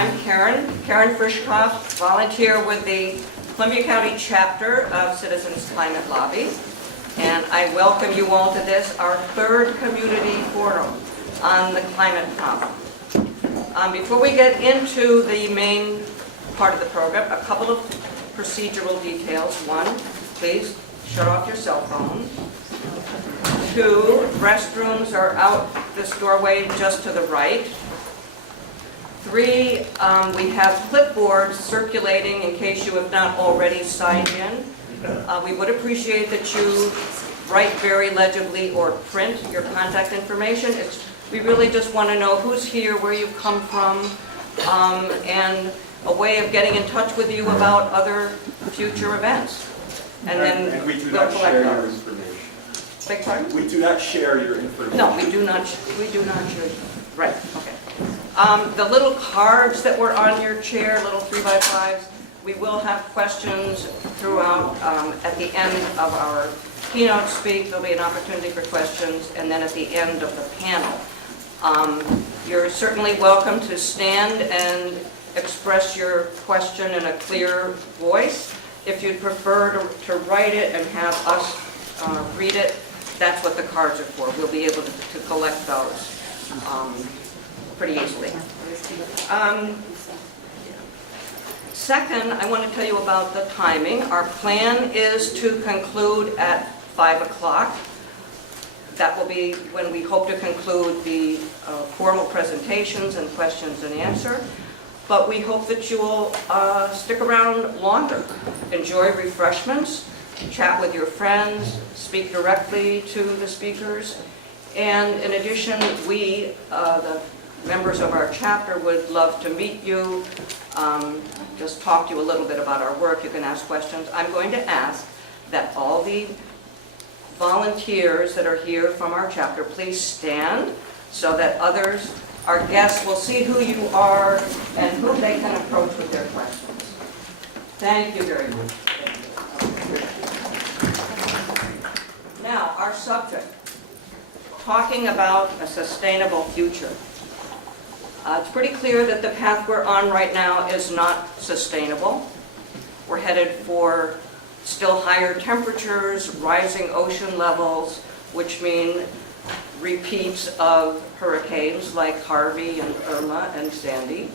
I'm Karen Frischkopf, volunteer with the Columbia County chapter of Citizens Climate Lobby. And I welcome you all to this, our third community forum on the climate problem. Before we get into the main part of the program, a couple of procedural details. One, please shut off your cell phone. Two, restrooms are out this doorway just to the right. Three, we have clipboards circulating in case you have not already signed in. We would appreciate that you write very legibly or print your contact information. We really just want to know who's here, where you've come from, and a way of getting in touch with you about other future events. And we do not share your information. Beg pardon? We do not share your information. No, we do not share. Right, okay. The little cards that were on your chair, little 3x5s, we will have questions throughout. At the end of our keynote speak, there'll be an opportunity for questions, and then at the end of the panel. You're certainly welcome to stand and express your question in a clear voice. If you'd prefer to write it and have us read it, that's what the cards are for. We'll be able to collect those pretty easily. Second, I want to tell you about the timing. Our plan is to conclude at 5 o'clock. That will be when we hope to conclude the formal presentations and questions and answer. But we hope that you will stick around longer. Enjoy refreshments, chat with your friends, speak directly to the speakers. And in addition, we, the members of our chapter, would love to meet you, just talk to you a little bit about our work. You can ask questions. I'm going to ask that all the volunteers that are here from our chapter please stand so that others, our guests, will see who you are and who they can approach with their questions. Thank you very much. Now, our subject, talking about a sustainable future. It's pretty clear that the path we're on right now is not sustainable. We're headed for still higher temperatures, rising ocean levels, which mean repeats of hurricanes like Harvey and Irma and Sandy,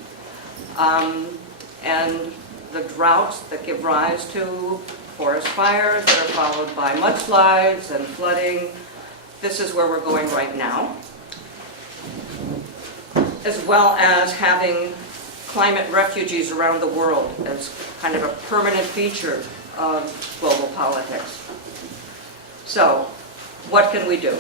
and the droughts that give rise to forest fires that are followed by mudslides and flooding. This is where we're going right now, as well as having climate refugees around the world as kind of a permanent feature of global politics. So, what can we do?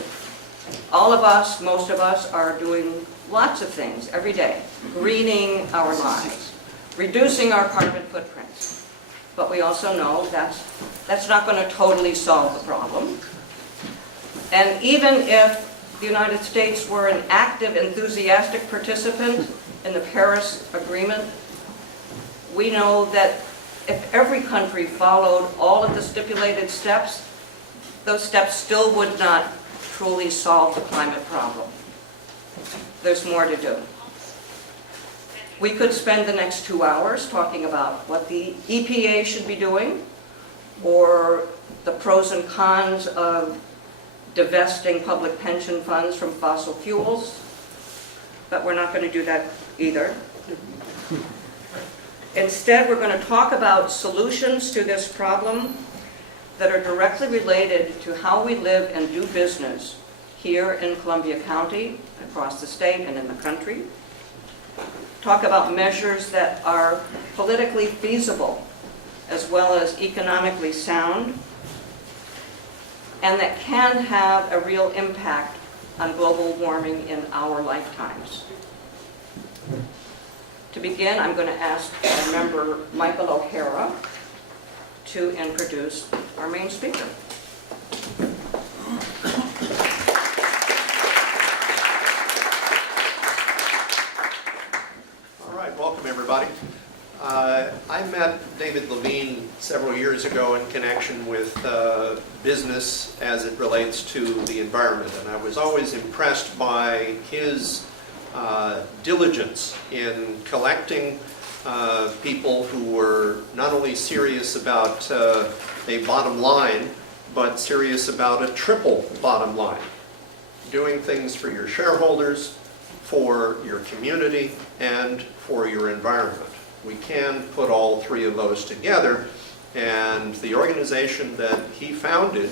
All of us, most of us, are doing lots of things every day. Greening our lives, reducing our carbon footprints. But we also know that's not going to totally solve the problem. And even if the United States were an active, enthusiastic participant in the Paris Agreement, we know that if every country followed all of the stipulated steps, those steps still would not truly solve the climate problem. There's more to do. We could spend the next 2 hours talking about what the EPA should be doing, or the pros and cons of divesting public pension funds from fossil fuels, but we're not going to do that either. Instead, we're going to talk about solutions to this problem that are directly related to how we live and do business here in Columbia County, across the state and in the country. Talk about measures that are politically feasible as well as economically sound, and that can have a real impact on global warming in our lifetimes. To begin, I'm going to ask our member Michael O'Hara to introduce our main speaker. All right, welcome everybody. I met David Levine several years ago in connection with business as it relates to the environment, and I was always impressed by his diligence in collecting people who were not only serious about a bottom line, but serious about a triple bottom line. Doing things for your shareholders, for your community, and for your environment. We can put all three of those together, and the organization that he founded,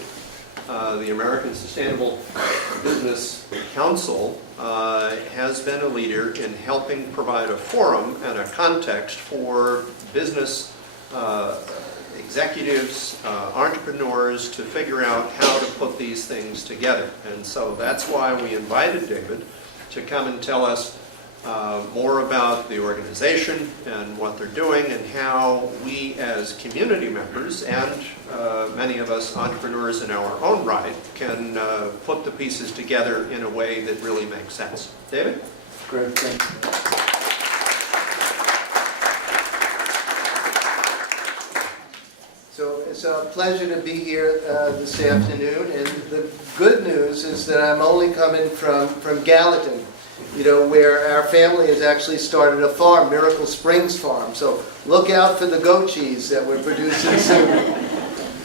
the American Sustainable Business Council, has been a leader in helping provide a forum and a context for business executives, entrepreneurs to figure out how to put these things together. And so that's why we invited David to come and tell us more about the organization and what they're doing, and how we as community members and many of us entrepreneurs in our own right can put the pieces together in a way that really makes sense. David? Great, thank you. So it's a pleasure to be here this afternoon, and the good news is that I'm only coming from Gallatin, you know, where our family has actually started a farm, Miracle Springs Farm. So look out for the goat cheese that we're producing soon.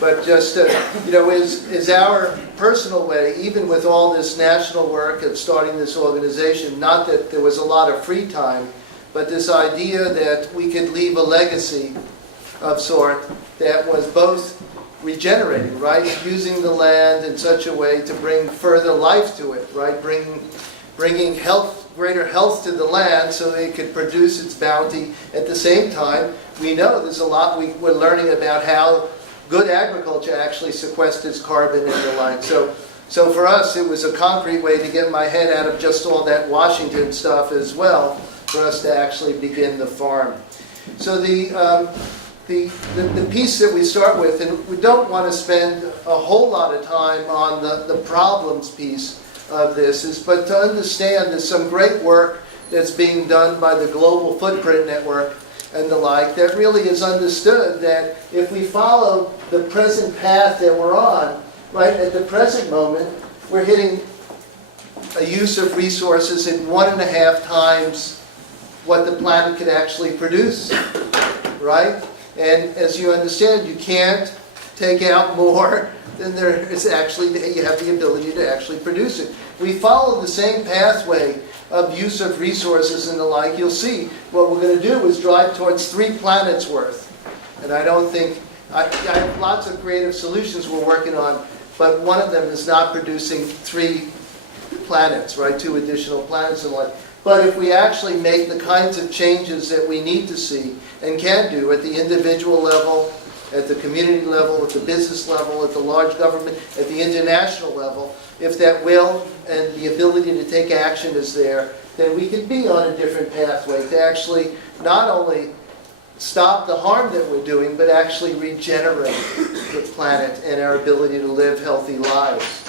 But just, you know, is our personal way, even with all this national work of starting this organization, not that there was a lot of free time, but this idea that we could leave a legacy of sort that was both regenerating, right? Using the land in such a way to bring further life to it, right? Bringing health, greater health to the land so it could produce its bounty. At the same time, we know there's a lot we're learning about how good agriculture actually sequesters carbon and the like. So for us, it was a concrete way to get my head out of just all that Washington stuff as well, for us to actually begin the farm. So the piece that we start with, and we don't want to spend a whole lot of time on the problems piece of this, but to understand there's some great work that's being done by the Global Footprint Network and the like that really is understood that if we follow the present path that we're on, right, at the present moment, we're hitting a use of resources at 1.5 times what the planet could actually produce, right? And as you understand, you can't take out more than there is actually, you have the ability to actually produce it. We follow the same pathway of use of resources and the like. You'll see what we're going to do is drive towards 3 planets worth. And I don't think, I have lots of creative solutions we're working on, but one of them is not producing 3 planets, right? 2 additional planets and the like. But if we actually make the kinds of changes that we need to see and can do at the individual level, at the community level, at the business level, at the large government, at the international level, if that will and the ability to take action is there, then we can be on a different pathway to actually not only stop the harm that we're doing, but actually regenerate the planet and our ability to live healthy lives.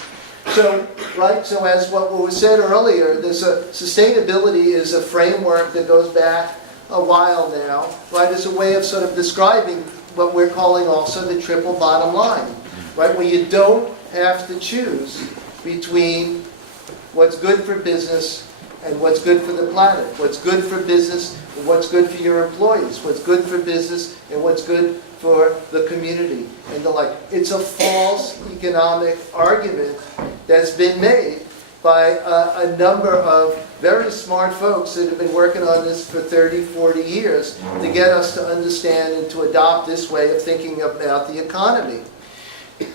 So, right, so as what was said earlier, sustainability is a framework that goes back a while now, right, as a way of sort of describing what we're calling also the triple bottom line, right, where you don't have to choose between what's good for business and what's good for the planet, what's good for business and what's good for your employees, what's good for business and what's good for the community and the like. It's a false economic argument that's been made by a number of very smart folks that have been working on this for 30, 40 years to get us to understand and to adopt this way of thinking about the economy.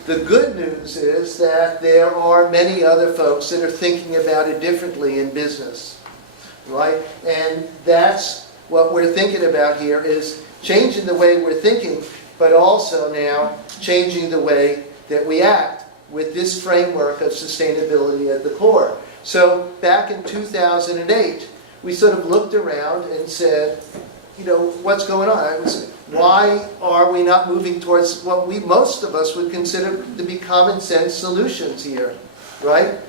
The good news is that there are many other folks that are thinking about it differently in business, right? And that's what we're thinking about here, is changing the way we're thinking, but also now changing the way that we act with this framework of sustainability at the core. So back in 2008, we sort of looked around and said, you know, what's going on? Why are we not moving towards what most of us would consider to be common sense solutions here, right?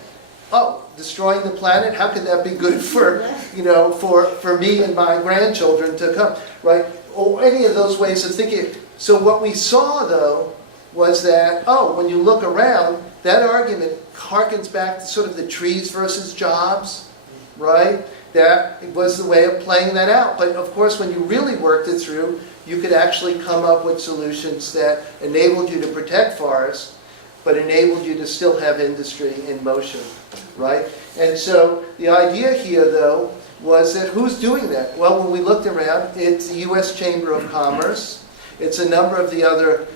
Oh, destroying the planet, how could that be good for, you know, for me and my grandchildren to come, right? Or any of those ways of thinking. So what we saw, though, was that, oh, when you look around, that argument harkens back to sort of the trees versus jobs, right? that was the way of playing that out. But of course, when you really worked it through, you could actually come up with solutions that enabled you to protect forests, but enabled you to still have industry in motion, right? And so the idea here, though, was that who's doing that? Well, when we looked around, it's the U.S. Chamber of Commerce, it's a number of the other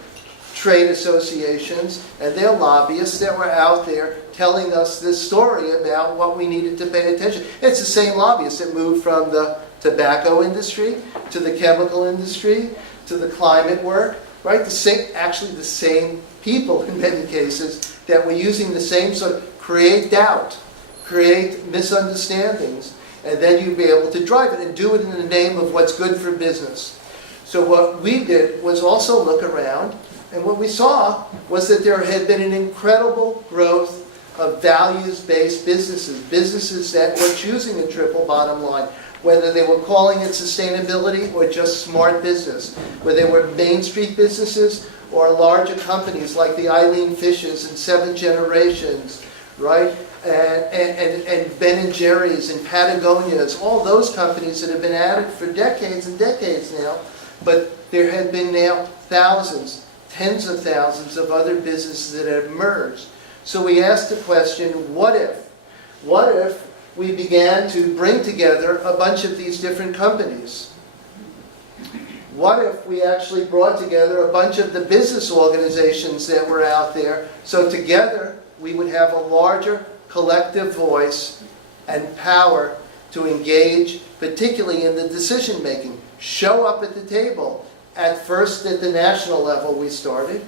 trade associations, and they're lobbyists that were out there telling us this story about what we needed to pay attention. It's the same lobbyists that moved from the tobacco industry to the chemical industry to the climate work, right? Actually the same people in many cases that were using the same sort of create doubt, create misunderstandings, and then you'd be able to drive it and do it in the name of what's good for business. So what we did was also look around, and what we saw was that there had been an incredible growth of values-based businesses, businesses that were choosing a triple bottom line, whether they were calling it sustainability or just smart business, whether they were Main Street businesses or larger companies like the Eileen Fishes and Seven Generations, right? And Ben & Jerry's and Patagonia's, all those companies that have been at it for decades and decades now, but there had been now thousands, tens of thousands of other businesses that had emerged. So we asked the question, what if? What if we began to bring together a bunch of these different companies? What if we actually brought together a bunch of the business organizations that were out there, so together we would have a larger collective voice and power to engage, particularly in the decision making. Show up at the table. At first at the national level we started,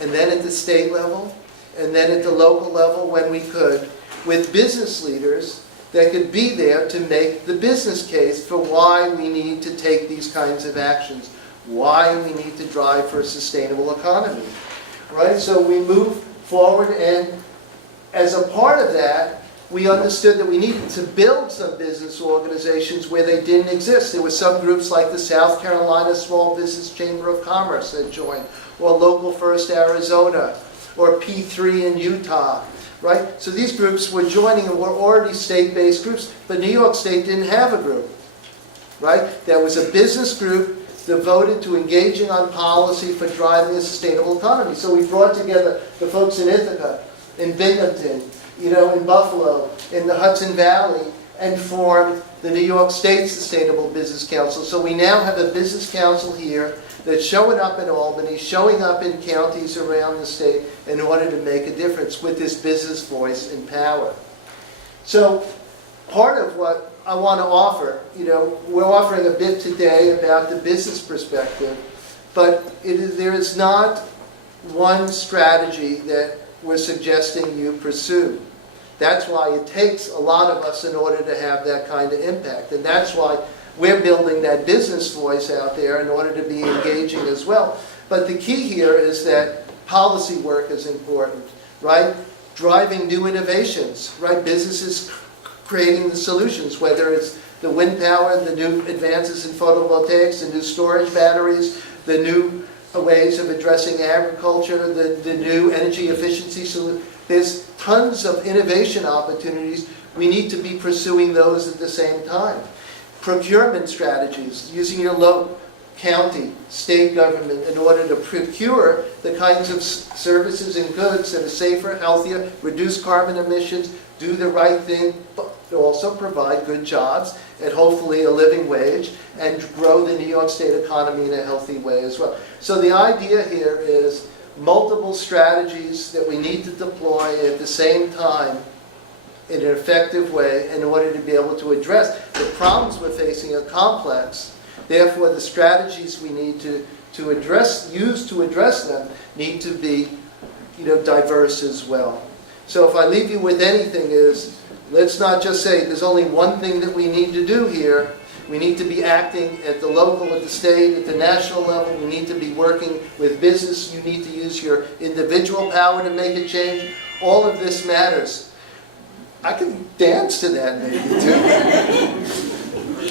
and then at the state level, and then at the local level when we could, with business leaders that could be there to make the business case for why we need to take these kinds of actions, why we need to drive for a sustainable economy. Right? So we moved forward, and as a part of that, we understood that we needed to build some business organizations where they didn't exist. There were some groups like the South Carolina Small Business Chamber of Commerce that joined, or Local First Arizona, or P3 in Utah, right? So these groups were joining and were already state-based groups, but New York State didn't have a group, right? There was a business group devoted to engaging on policy for driving a sustainable economy. So we brought together the folks in Ithaca, in Binghamton, in Buffalo, in the Hudson Valley, and formed the New York State Sustainable Business Council. So we now have a business council here that's showing up in Albany, showing up in counties around the state in order to make a difference with this business voice and power. So part of what I want to offer, we're offering a bit today about the business perspective, but there is not one strategy that we're suggesting you pursue. That's why it takes a lot of us in order to have that kind of impact. And that's why we're building that business voice out there in order to be engaging as well. But the key here is that policy work is important, right? Driving new innovations, right? Businesses creating the solutions, whether it's the wind power, the new advances in photovoltaics, the new storage batteries, the new ways of addressing agriculture, the new energy efficiency solutions. There's tons of innovation opportunities. We need to be pursuing those at the same time. Procurement strategies, using your local county, state government in order to procure the kinds of services and goods that are safer, healthier, reduce carbon emissions, do the right thing, but also provide good jobs and hopefully a living wage and grow the New York State economy in a healthy way as well. So the idea here is multiple strategies that we need to deploy at the same time in an effective way in order to be able to address the problems we're facing are complex. Therefore, the strategies we need to use to address them need to be, diverse as well. So if I leave you with anything is, let's not just say there's only one thing that we need to do here. We need to be acting at the local, at the state, at the national level. We need to be working with business. You need to use your individual power to make a change. All of this matters. I can dance to that maybe too.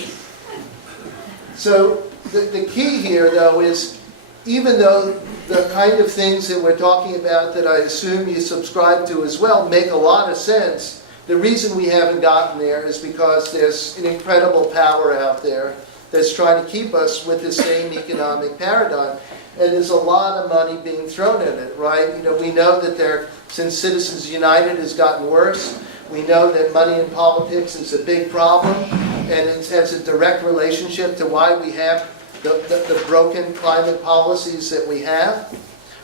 So the key here though is, even though the kind of things that we're talking about that I assume you subscribe to as well make a lot of sense, The reason we haven't gotten there is because there's an incredible power out there that's trying to keep us with the same economic paradigm. And there's a lot of money being thrown at it, right? We know that since Citizens United has gotten worse, we know that money in politics is a big problem, and it has a direct relationship to why we have the broken climate policies that we have,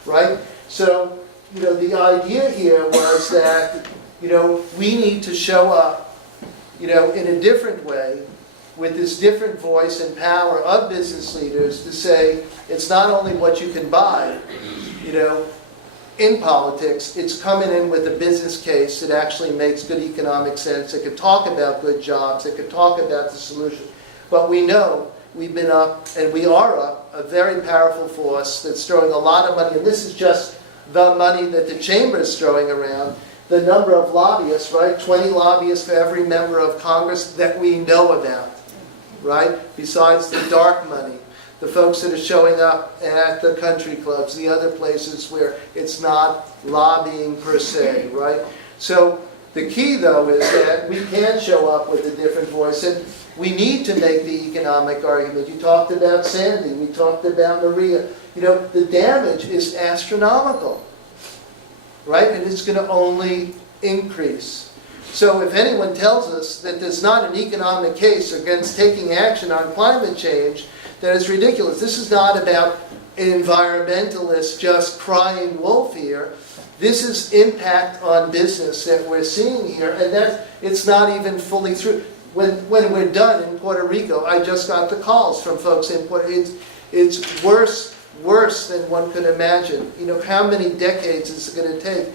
right? So, the idea here was that, we need to show up, in a different way, with this different voice and power of business leaders to say, it's not only what you can buy, in politics, it's coming in with a business case that actually makes good economic sense, that could talk about good jobs, that could talk about the solution. But we know we've been up, and we are up, a very powerful force that's throwing a lot of money, and this is just the money that the chamber is throwing around. The number of lobbyists, right? 20 lobbyists for every member of Congress that we know about, right? Besides the dark money, the folks that are showing up at the country clubs, the other places where it's not lobbying per se, right? So the key, though, is that we can show up with a different voice, and we need to make the economic argument. You talked about Sandy, we talked about Maria. The damage is astronomical, right? And it's going to only increase. So if anyone tells us that there's not an economic case against taking action on climate change, that is ridiculous. This is not about environmentalists just crying wolf here. This is impact on business that we're seeing here, and it's not even fully through. When we're done in Puerto Rico, I just got the calls from folks in Puerto Rico. It's worse than one could imagine. How many decades is it going to take,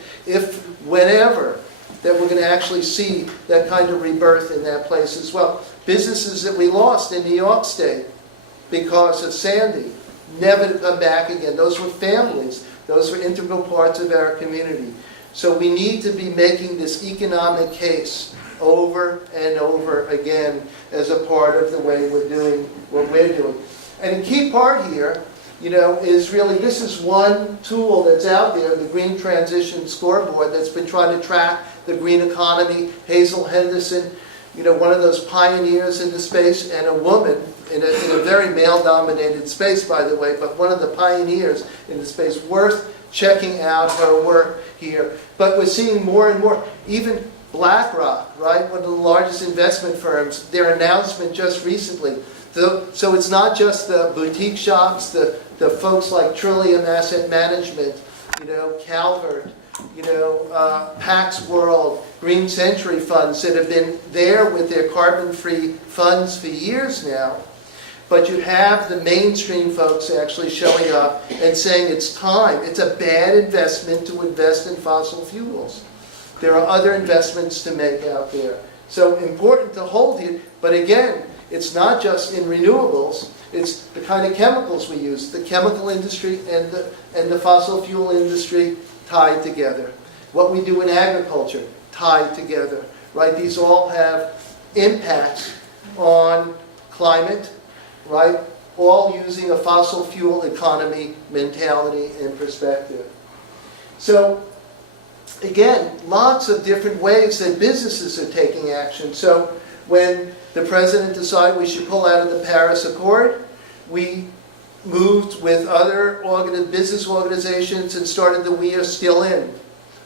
whenever, that we're going to actually see that kind of rebirth in that place as well. Businesses that we lost in New York State because of Sandy, never to come back again. Those were families. Those were integral parts of our community. So we need to be making this economic case over and over again as a part of the way we're doing what we're doing. And a key part here, is really, this is one tool that's out there, the Green Transition Scoreboard, that's been trying to track the green economy. Hazel Henderson, one of those pioneers in the space, and a woman in a very male-dominated space, by the way, but one of the pioneers in the space, worth checking out her work here. But we're seeing more and more, even Blackrock, right, one of the largest investment firms, their announcement just recently. So it's not just the boutique shops, the folks like Trillium Asset Management, Calvert, Pax World, Green Century funds that have been there with their carbon-free funds for years now. But you have the mainstream folks actually showing up and saying it's time. It's a bad investment to invest in fossil fuels. There are other investments to make out there. So important to hold it, but again, it's not just in renewables, it's the kind of chemicals we use. The chemical industry and the fossil fuel industry tied together. What we do in agriculture, tied together, right? These all have impacts on climate, right? All using a fossil fuel economy mentality and perspective. So, again, lots of different ways that businesses are taking action. So when the president decided we should pull out of the Paris Accord, we moved with other business organizations and started the We Are Still In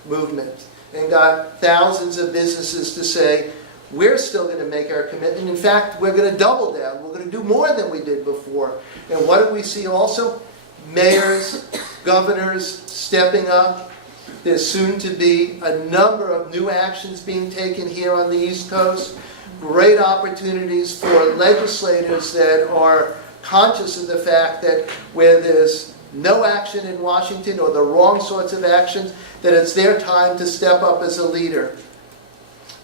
movement and got thousands of businesses to say, we're still going to make our commitment. In fact, we're going to double down. We're going to do more than we did before. And what do we see also? Mayors, governors stepping up. There's soon to be a number of new actions being taken here on the East Coast. Great opportunities for legislators that are conscious of the fact that where there's no action in Washington or the wrong sorts of actions, that it's their time to step up as a leader.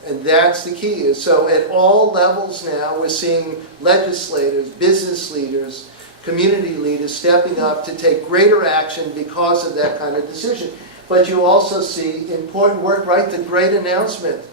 And that's the key. So at all levels now, we're seeing legislators, business leaders, community leaders stepping up to take greater action because of that kind of decision. But you also see important work, right? The great announcement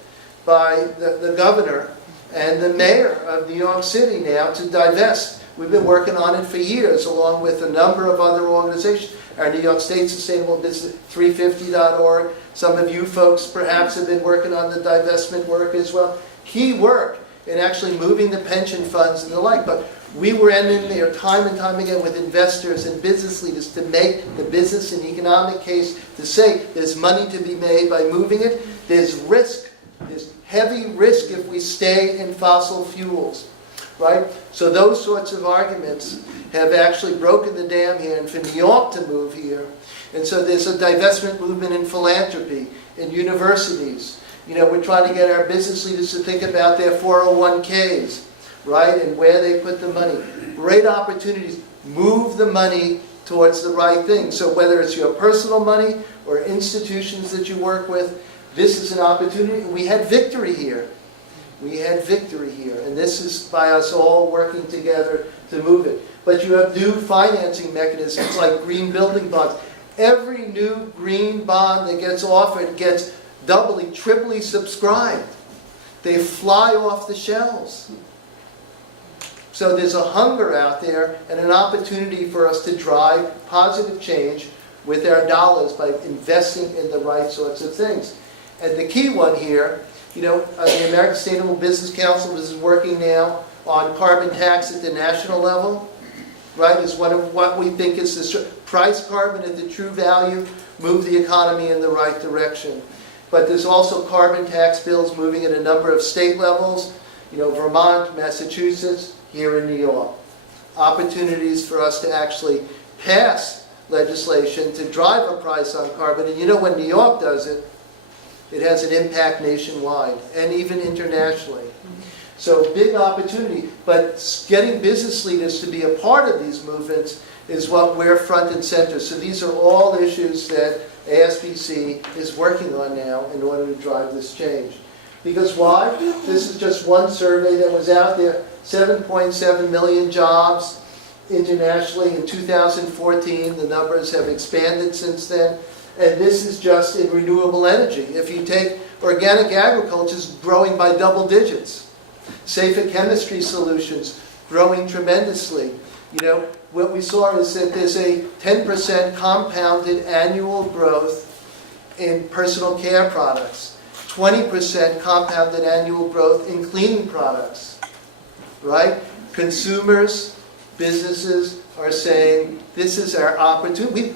by the governor and the mayor of New York City now to divest. We've been working on it for years, along with a number of other organizations. our New York State Sustainable Business 350.org. Some of you folks perhaps have been working on the divestment work as well. Key work in actually moving the pension funds and the like. But we were in there time and time again with investors and business leaders to make the business and economic case to say there's money to be made by moving it. There's risk. There's heavy risk if we stay in fossil fuels, right? So those sorts of arguments have actually broken the dam here and for New York to move here. And so there's a divestment movement in philanthropy, in universities. You know, we're trying to get our business leaders to think about their 401ks, right, and where they put the money. Great opportunities. Move the money towards the right thing. So whether it's your personal money or institutions that you work with, this is an opportunity. We had victory here. We had victory here. And this is by us all working together to move it. But you have new financing mechanisms like green building bonds. Every new green bond that gets offered gets doubly, triply subscribed. They fly off the shelves. So there's a hunger out there and an opportunity for us to drive positive change with our dollars by investing in the right sorts of things. And the key one here, you know, the American Sustainable Business Council is working now on carbon tax at the national level, right? Is one of what we think is the price carbon at the true value, move the economy in the right direction. But there's also carbon tax bills moving at a number of state levels, you know, Vermont, Massachusetts, here in New York. Opportunities for us to actually pass legislation to drive a price on carbon. And you know, when New York does it, it has an impact nationwide and even internationally. So big opportunity, but getting business leaders to be a part of these movements is what we're front and center. So these are all issues that ASBC is working on now in order to drive this change. Because why? This is just one survey that was out there. 7.7 million jobs internationally in 2014. The numbers have expanded since then. And this is just in renewable energy. If you take organic agriculture, is growing by double digits. Safer chemistry solutions, growing tremendously. You know, what we saw is that there's a 10% compounded annual growth in personal care products. 20% compounded annual growth in cleaning products. Right? Consumers, businesses are saying, this is our opportunity.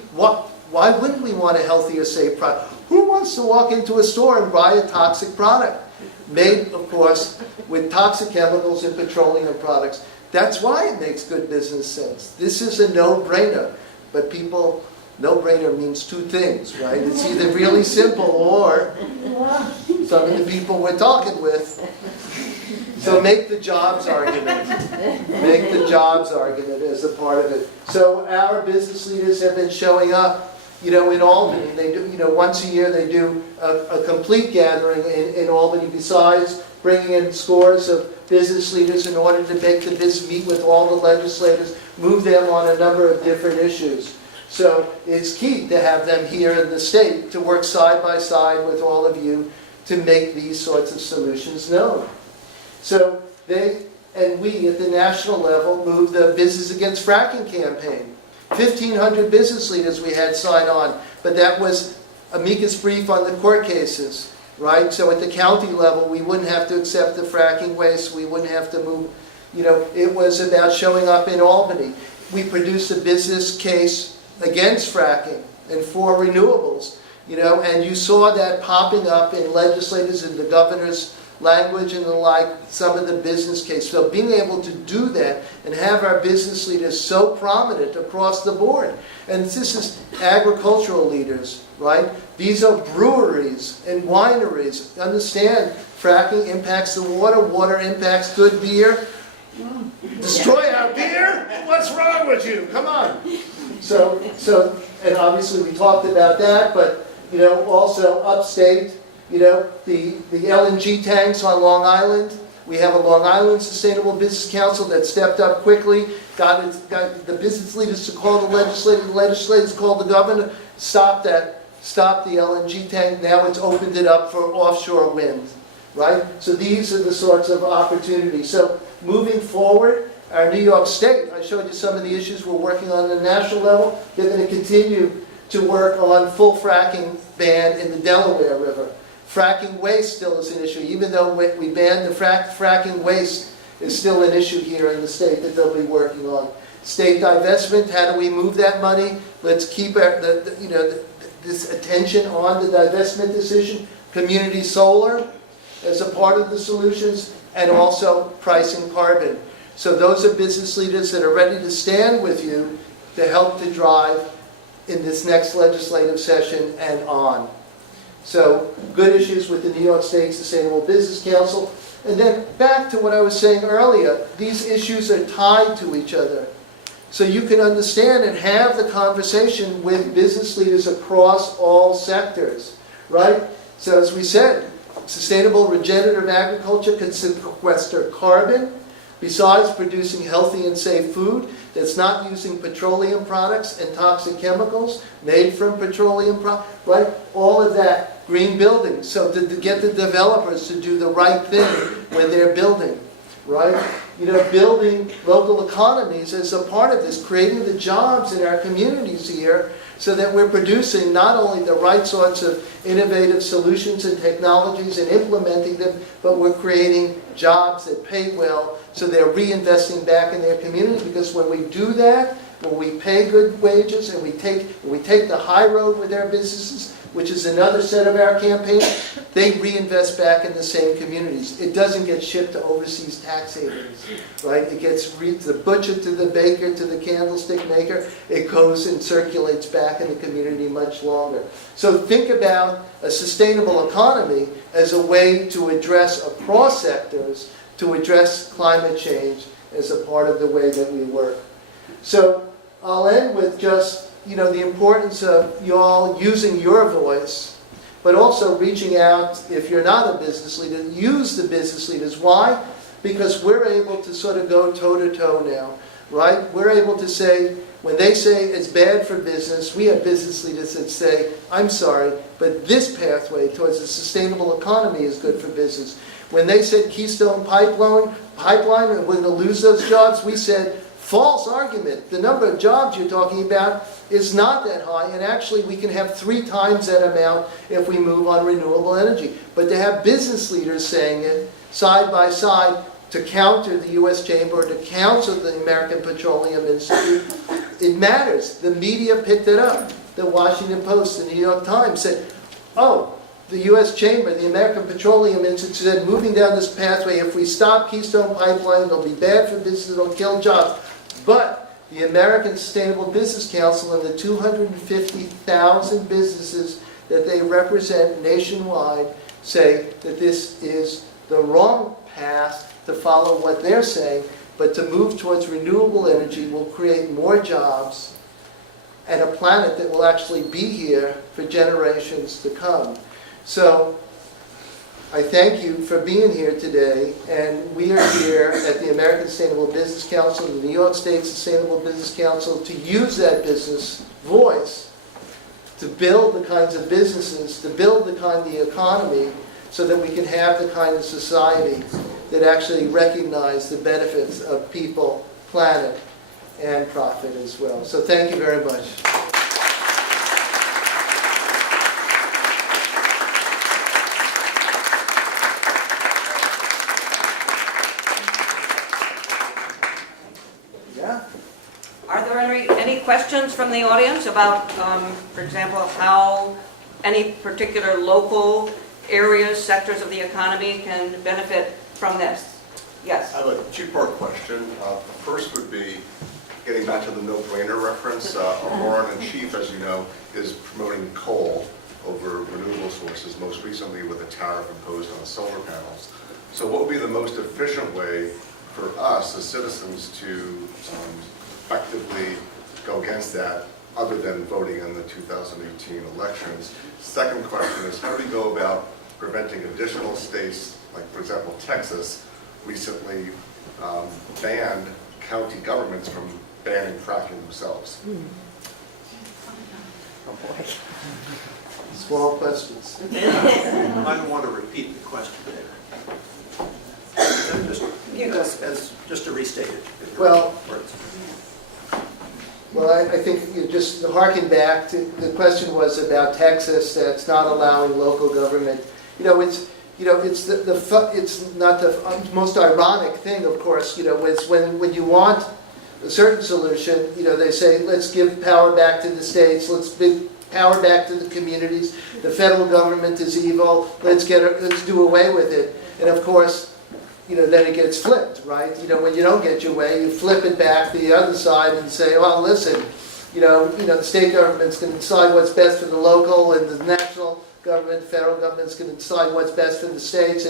Why wouldn't we want a healthier, safe product? Who wants to walk into a store and buy a toxic product? Made, of course, with toxic chemicals and petroleum products. That's why it makes good business sense. This is a no-brainer. But people, no-brainer means two things, right? It's either really simple or some of the people we're talking with. So make the jobs argument. Make the jobs argument as a part of it. So our business leaders have been showing up, you know, in Albany. They do, you know, once a year they do a complete gathering in Albany, besides bringing in scores of business leaders in order to make the business meet with all the legislators, move them on a number of different issues. So it's key to have them here in the state to work side by side with all of you to make these sorts of solutions known. So they and we at the national level moved the Business Against Fracking campaign. 1,500 business leaders we had sign on, but that was amicus brief on the court cases, right? So at the county level, we wouldn't have to accept the fracking waste, we wouldn't have to move, you know, it was about showing up in Albany. We produced a business case against fracking and for renewables, you know, and you saw that popping up in legislators and the governor's language and the like, some of the business case. So being able to do that and have our business leaders so prominent across the board. And this is agricultural leaders, right? These are breweries and wineries. Understand, fracking impacts the water, water impacts good beer. Destroy our beer? What's wrong with you? Come on. So, and obviously we talked about that, but, you know, also upstate, you know, the LNG tanks on Long Island. We have a Long Island Sustainable Business Council that stepped up quickly, got the business leaders to call the legislators called the governor, stop the LNG tank. Now it's opened it up for offshore wind, right? So these are the sorts of opportunities. So moving forward, Our New York State, I showed you some of the issues we're working on the national level. They're going to continue to work on full fracking ban in the Delaware River. Fracking waste still is an issue, even though we banned the fracking waste is still an issue here in the state that they'll be working on. State divestment, how do we move that money? Let's keep this attention on the divestment decision. Community solar as a part of the solutions, and also pricing carbon. So those are business leaders that are ready to stand with you to help to drive in this next legislative session and on. So good issues with the New York State Sustainable Business Council. And then back to what I was saying earlier, these issues are tied to each other. So you can understand and have the conversation with business leaders across all sectors, right? So as we said, sustainable regenerative agriculture can sequester carbon, besides producing healthy and safe food that's not using petroleum products and toxic chemicals made from petroleum products, right? All of that, green building, so to get the developers to do the right thing when they're building, right? Building local economies as a part of this, creating the jobs in our communities here so that we're producing not only the right sorts of innovative solutions and technologies and implementing them, but we're creating jobs that pay well so they're reinvesting back in their community. Because when we do that, when we pay good wages and we take the high road with our businesses, which is another set of our campaign, they reinvest back in the same communities. It doesn't get shipped to overseas tax havens, right? It gets the butcher to the baker to the candlestick maker. It goes and circulates back in the community much longer. So think about a sustainable economy as a way to address across sectors, to address climate change as a part of the way that we work. So I'll end with just the importance of you all using your voice, but also reaching out. If you're not a business leader, use the business leaders. Why? Because we're able to sort of go toe-to-toe now, right? We're able to say, when they say it's bad for business, we have business leaders that say, I'm sorry, but this pathway towards a sustainable economy is good for business. When they said Keystone Pipeline, and we're going to lose those jobs, we said, false argument. The number of jobs you're talking about is not that high, and actually we can have 3 times that amount if we move on renewable energy. But to have business leaders saying it side by side to counter the U.S. Chamber, to counter the American Petroleum Institute, it matters. The media picked it up. The Washington Post, the New York Times said, oh, the U.S. Chamber, the American Petroleum Institute said, moving down this pathway, if we stop Keystone Pipeline, it'll be bad for business, it'll kill jobs. But the American Sustainable Business Council and the 250,000 businesses that they represent nationwide say that this is the wrong path to follow what they're saying, but to move towards renewable energy will create more jobs and a planet that will actually be here for generations to come. So I thank you for being here today, and we are here at the American Sustainable Business Council, the New York State Sustainable Business Council, to use that business voice to build the kinds of businesses, to build the kind of the economy, so that we can have the kind of society that actually recognize the benefits of people, planet, and profit as well. So thank you very much. Are there any questions from the audience about, for example, how any particular local areas, sectors of the economy can benefit from this? Yes. I have a two-part question. The first would be getting back to the no-brainer reference. Our warrant-in-chief, as you know, is promoting coal over renewable sources, most recently with a tariff imposed on solar panels. So what would be the most efficient way for us as citizens to effectively go against that, other than voting in the 2018 elections? Second question is, how do we go about preventing additional states, like for example Texas, recently banned county governments from banning fracking themselves? Oh boy. Small questions. I want to repeat the question there. Just You go. as just to restate it. in Well- words. Well, I think you just harken back to, the question was about Texas, that's not allowing local government. It's it's not the most ironic thing, of course, is when you want a certain solution, they say, let's give power back to the states, let's give power back to the communities, the federal government is evil, let's do away with it. And of course, then it gets flipped, right? When you don't get your way, you flip it back to the other side and say, well, listen, the state government's going to decide what's best for the local, and the national government, federal government's going to decide what's best for the states.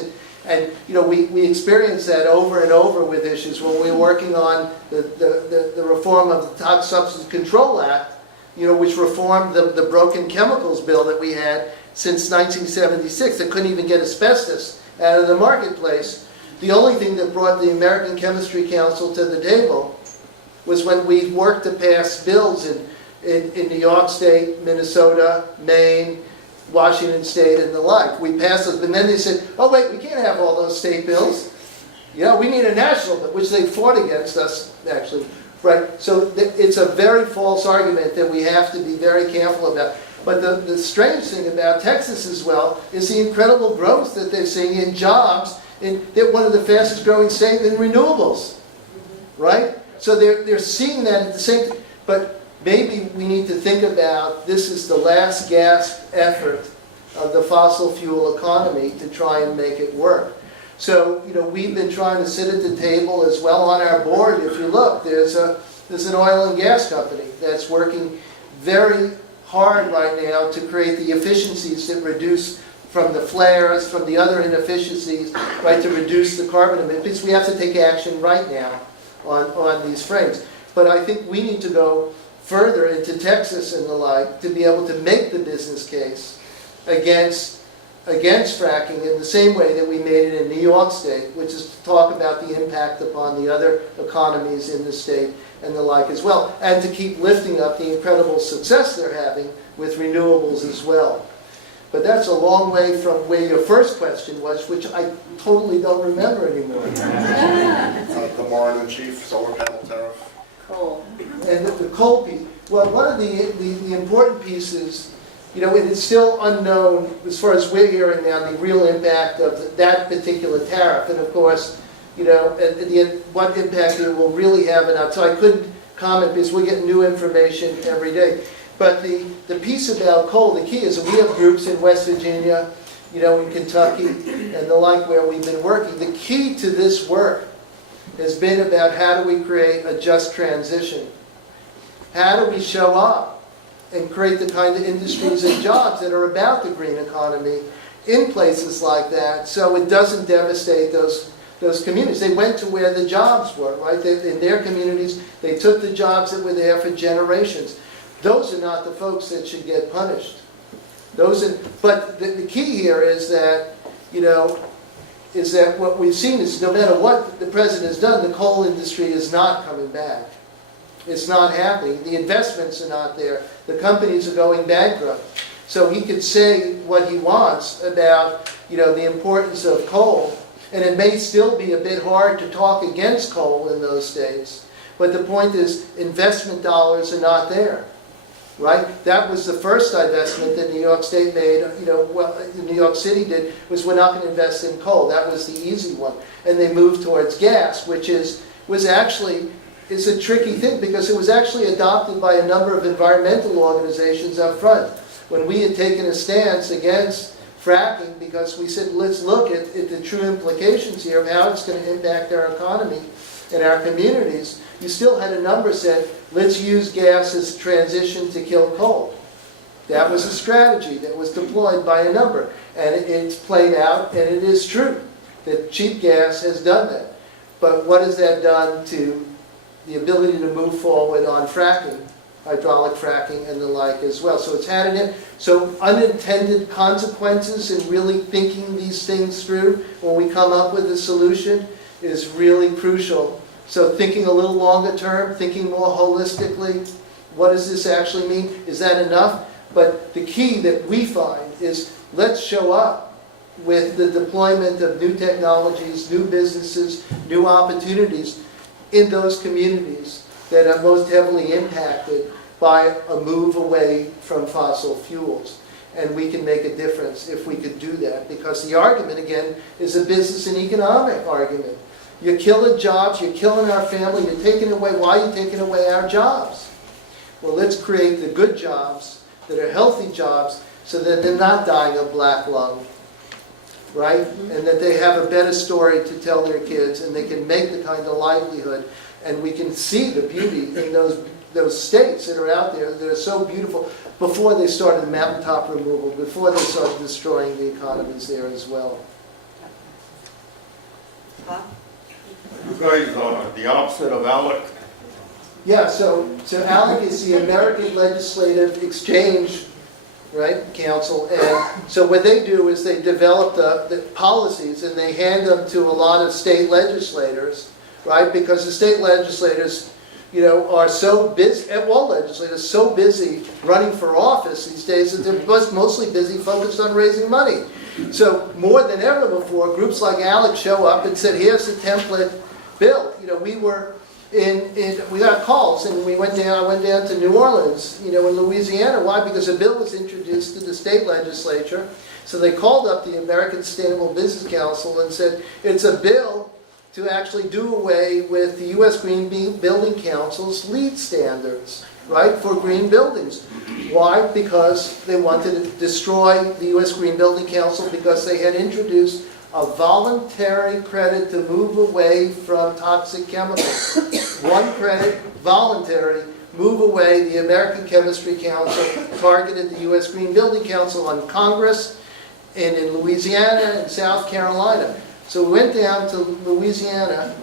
And we experience that over and over with issues. When we're working on the reform of the Toxic Substance Control Act, which reformed the broken chemicals bill that we had since 1976, that couldn't even get asbestos out of the marketplace. The only thing that brought the American Chemistry Council to the table was when we worked to pass bills in New York State, Minnesota, Maine, Washington State, and the like. We passed those, but then they said, oh wait, we can't have all those state bills. We need a national bill, which they fought against us, actually. Right? So it's a very false argument that we have to be very careful about. But the strange thing about Texas as well is the incredible growth that they're seeing in jobs. They're one of the fastest growing states in renewables, right? So they're seeing that at the same time. But maybe we need to think about this is the last gasp effort of the fossil fuel economy to try and make it work. So, we've been trying to sit at the table as well on our board. If you look, there's an oil and gas company that's working very hard right now to create the efficiencies that reduce from the flares, from the other inefficiencies, right, to reduce the carbon emissions. We have to take action right now on these frames. But I think we need to go further into Texas and the like to be able to make the business case against fracking in the same way that we made it in New York State, which is to talk about the impact upon the other economies in the state and the like as well, and to keep lifting up the incredible success they're having with renewables as well. But that's a long way from where your first question was, which I totally don't remember anymore. The Warren-in-Chief solar panel tariff. Cool. And the coal piece, well, one of the important pieces, it is still unknown, as far as we're hearing now, the real impact of that particular tariff. And of course, at the end, what impact it will really have. And so I couldn't comment because we get new information every day. But the piece about coal, the key is that we have groups in West Virginia, in Kentucky, and the like where we've been working. The key to this work has been about how do we create a just transition? How do we show up and create the kind of industries and jobs that are about the green economy in places like that so it doesn't devastate those communities? They went to where the jobs were, right? In their communities, they took the jobs that were there for generations. Those are not the folks that should get punished. But the key here is that, is that what we've seen is no matter what the president has done, the coal industry is not coming back. It's not happening. The investments are not there. The companies are going bankrupt. So he could say what he wants about, the importance of coal, and it may still be a bit hard to talk against coal in those states. But the point is, investment dollars are not there. Right? That was the first divestment that New York State made, New York City did, was we're not going to invest in coal. That was the easy one. And they moved towards gas, which is a tricky thing because it was actually adopted by a number of environmental organizations up front. When we had taken a stance against fracking because we said, let's look at the true implications here of how it's going to impact our economy and our communities, you still had a number said, let's use gas as a transition to kill coal. That was a strategy that was deployed by a number. And it's played out, and it is true that cheap gas has done that. But what has that done to the ability to move forward on fracking, hydraulic fracking and the like as well? So it's had so unintended consequences in really thinking these things through when we come up with a solution is really crucial. So thinking a little longer term, thinking more holistically, what does this actually mean? Is that enough? But the key that we find is let's show up with the deployment of new technologies, new businesses, new opportunities in those communities that are most heavily impacted by a move away from fossil fuels. And we can make a difference if we could do that, because the argument, again, is a business and economic argument. You're killing jobs, you're killing our family, you're taking away, why are you taking away our jobs? Well, let's create the good jobs that are healthy jobs so that they're not dying of black lung, right? And that they have a better story to tell their kids, and they can make the kind of livelihood, and we can see the beauty in those states that are out there that are so beautiful before they started the mountaintop removal, before they started destroying the economies there as well. Huh? You guys are the opposite of ALEC. Yeah, so ALEC is the American Legislative Exchange, right, Council, and so what they do is they develop the policies and they hand them to a lot of state legislators, right, because the state legislators, you know, are so busy, all legislators, so busy running for office these days that they're mostly busy focused on raising money. So more than ever before, groups like ALEC show up and said, here's the template bill. You know, we were we got calls, and I went down to New Orleans, you know, in Louisiana. Why? Because a bill was introduced to the state legislature. So they called up the American Sustainable Business Council and said, it's a bill to actually do away with the U.S. Green Building Council's LEED standards, right, for green buildings. Why? Because they wanted to destroy the U.S. Green Building Council because they had introduced a voluntary credit to move away from toxic chemicals. One credit, voluntary, move away. The American Chemistry Council targeted the U.S. Green Building Council on Congress and in Louisiana and South Carolina. So we went down to Louisiana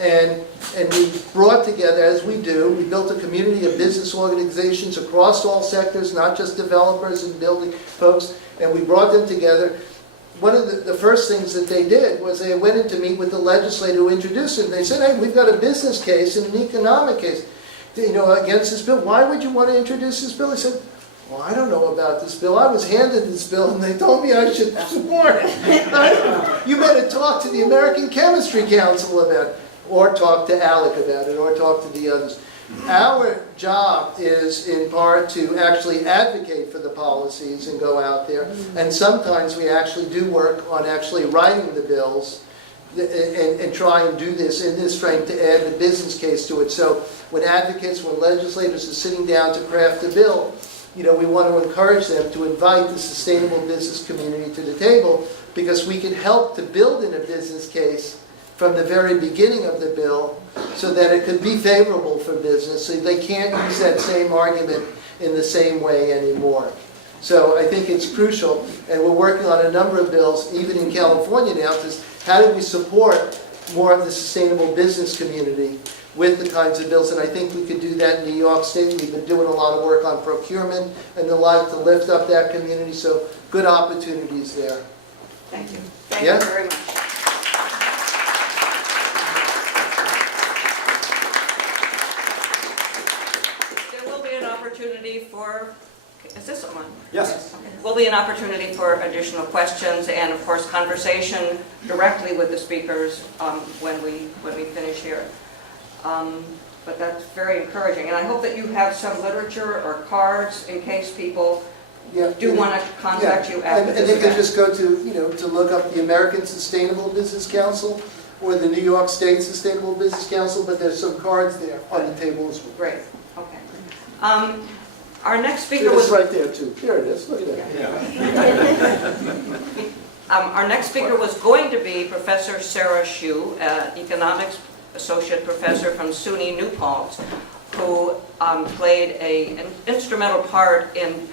and we brought together, as we do, we built a community of business organizations across all sectors, not just developers and building folks, and we brought them together. One of the first things that they did was they went in to meet with the legislator who introduced it. And they said, hey, we've got a business case and an economic case, you know, against this bill. Why would you want to introduce this bill? I said, well, I don't know about this bill. I was handed this bill and they told me I should support it. You better talk to the American Chemistry Council about it, or talk to ALEC about it, or talk to the others. Our job is in part to actually advocate for the policies and go out there. And sometimes we actually do work on actually writing the bills and try and do this in this frame to add the business case to it. So when advocates, when legislators are sitting down to craft a bill, you know, we want to encourage them to invite the sustainable business community to the table, because we can help to build in a business case from the very beginning of the bill so that it could be favorable for business, so they can't use that same argument in the same way anymore. So I think it's crucial, and we're working on a number of bills, even in California now, to how do we support more of the sustainable business community with the kinds of bills, and I think we could do that in New York State. We've been doing a lot of work on procurement and the like to lift up that community, so good opportunities there. Thank you. Thank Yeah? you very much. There will be an opportunity for, is this one? Yes. Will be an opportunity for additional questions and, of course, conversation directly with the speakers when we finish here. But that's very encouraging, and I hope that you have some literature or cards in case people do want to contact you after and this they can event. just go to, you know, to look up the American Sustainable Business Council or the New York State Sustainable Business Council, but there's some cards there on the table as well. Great, okay. Our next speaker It's was... right there too. Here it is, look at that. Our next speaker was going to be Professor Sarah Hsu, economics associate professor from SUNY New Paltz, who played an instrumental part in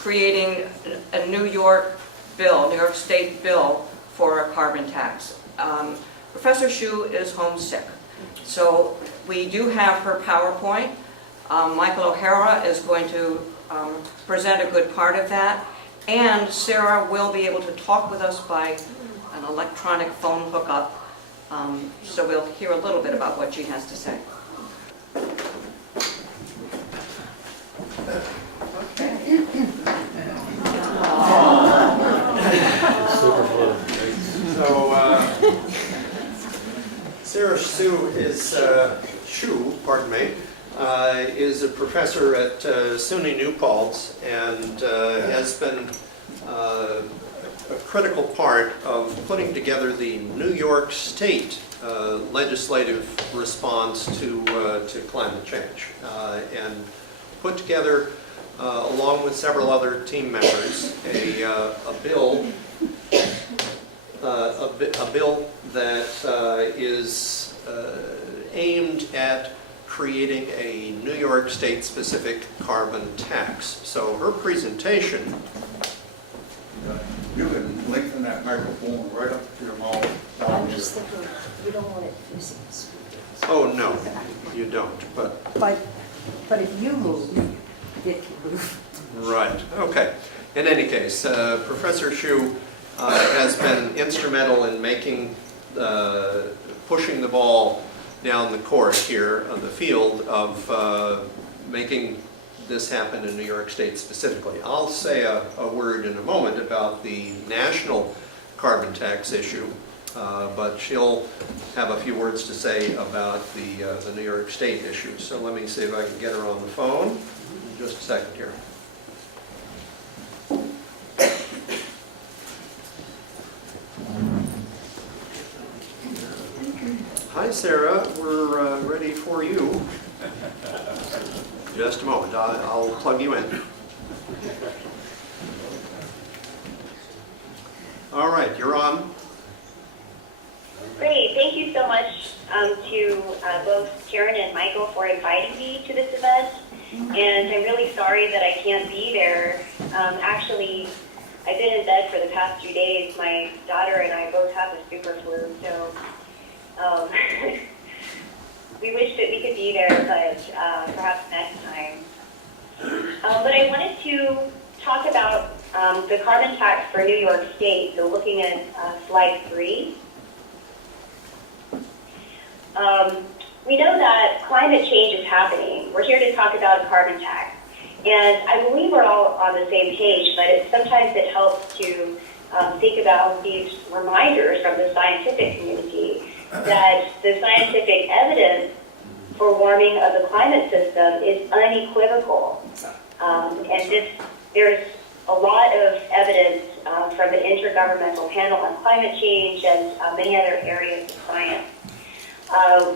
creating a New York State bill for a carbon tax. Professor Hsu is homesick, so we do have her PowerPoint. Michael O'Hara is going to present a good part of that, and Sarah will be able to talk with us by an electronic phone hookup, so we'll hear a little bit about what she has to say. Okay. Sarah Shu, pardon me, is a professor at SUNY New Paltz and has been a critical part of putting together the New York State legislative response to climate change, and put together, along with several other team members, a bill that is aimed at creating a New York State-specific carbon tax. So her presentation. You can lengthen that microphone right up to your mouth. I'm just thinking, you don't want it facing the speakers. Oh, no, you don't, but, But if you move, it can move. right, okay. In any case, Professor Shu has been instrumental in making, pushing the ball down the court here on the field of making this happen in New York State specifically. I'll say a word in a moment about the national carbon tax issue, but she'll have a few words to say about the New York State issue. So let me see if I can get her on the phone. Just a second here. Hi, Sarah. We're ready for you. Just a moment. I'll plug you in. All right, you're on. Great. Thank you so much to both Karen and Michael for inviting me to this event. And I'm really sorry that I can't be there. Actually, I've been in bed for the past 2 days. My daughter and I both have the super flu, so we wish that we could be there, but perhaps next time. But I wanted to talk about the carbon tax for New York State. So looking at slide 3. We know that climate change is happening. We're here to talk about a carbon tax. And I believe we're all on the same page, but sometimes it helps to think about these reminders from the scientific community that the scientific evidence for warming of the climate system is unequivocal. And there's a lot of evidence from the Intergovernmental Panel on Climate Change and many other areas of science.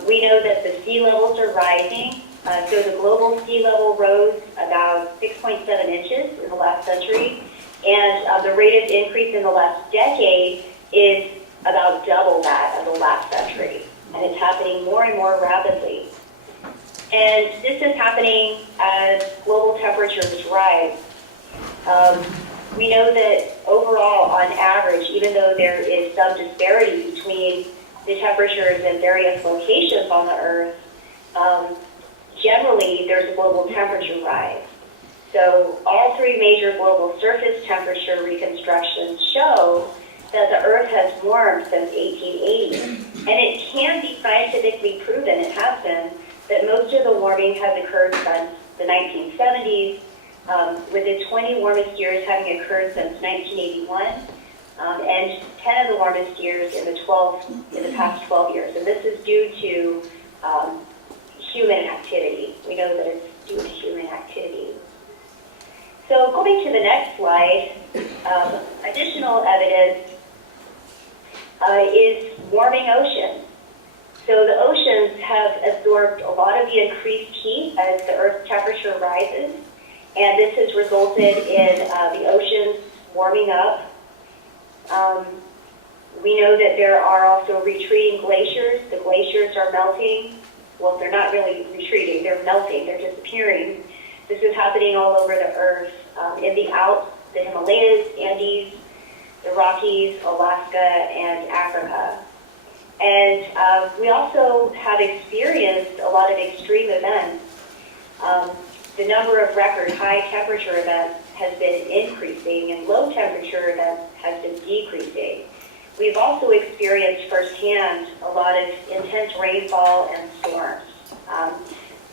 We know that the sea levels are rising. So the global sea level rose about 6.7 inches in the last century, and the rate of increase in the last decade is about double that of the last century, and it's happening more and more rapidly. And this is happening as global temperatures rise. We know that overall, on average, even though there is some disparity between the temperatures in various locations on the Earth, generally there's a global temperature rise. So all 3 major global surface temperature reconstructions show that the Earth has warmed since 1880. And it can be scientifically proven, it has been, that most of the warming has occurred since the 1970s, with the 20 warmest years having occurred since 1981, and 10 of the warmest years in the past 12 years. And this is due to human activity. We know that it's due to human activity. So going to the next slide, additional evidence is warming oceans. So the oceans have absorbed a lot of the increased heat as the Earth's temperature rises, and this has resulted in the oceans warming up. We know that there are also retreating glaciers. The glaciers are melting. Well, they're not really retreating, they're melting, they're disappearing. This is happening all over the Earth, in the Alps, the Himalayas, Andes, the Rockies, Alaska, and Africa. And we also have experienced a lot of extreme events. The number of record high temperature events has been increasing, and low temperature events has been decreasing. We've also experienced firsthand a lot of intense rainfall and storms.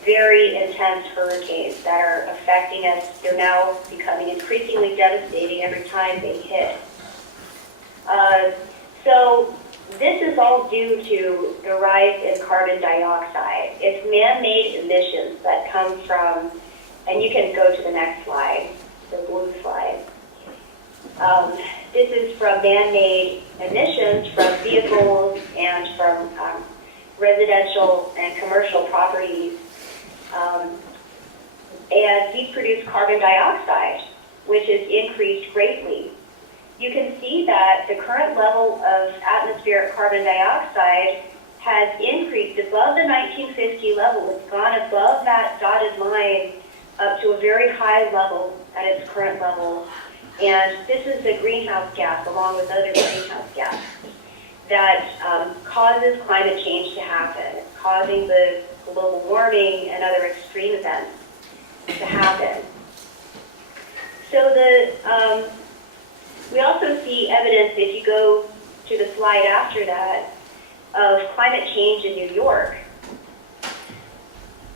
Very intense hurricanes that are affecting us. They're now becoming increasingly devastating every time they hit. So This is all due to the rise in carbon dioxide. It's man-made emissions that come from, and you can go to the next slide, the blue slide. This is from man-made emissions from vehicles and from residential and commercial properties. And these produce carbon dioxide, which has increased greatly. You can see that the current level of atmospheric carbon dioxide has increased above the 1950 level. It's gone above that dotted line up to a very high level at its current level. And this is the greenhouse gas, along with other greenhouse gas, that causes climate change to happen. It's causing the global warming and other extreme events to happen. So we also see evidence, if you go to the slide after that, of climate change in New York.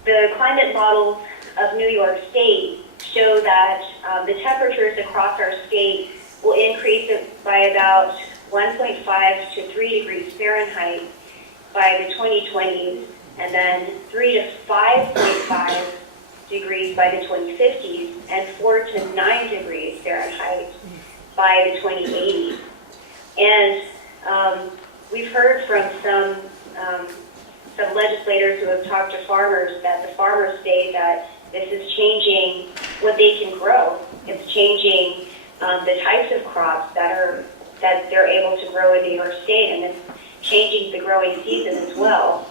The climate models of New York State show that the temperatures across our state will increase by about 1.5 to 3 degrees Fahrenheit by the 2020s, and then 3 to 5.5 degrees by the 2050s, and 4 to 9 degrees Fahrenheit by the 2080s. And we've heard from some legislators who have talked to farmers that the farmers say that this is changing what they can grow. It's changing the types of crops that they're able to grow in New York State, and it's changing the growing season as well.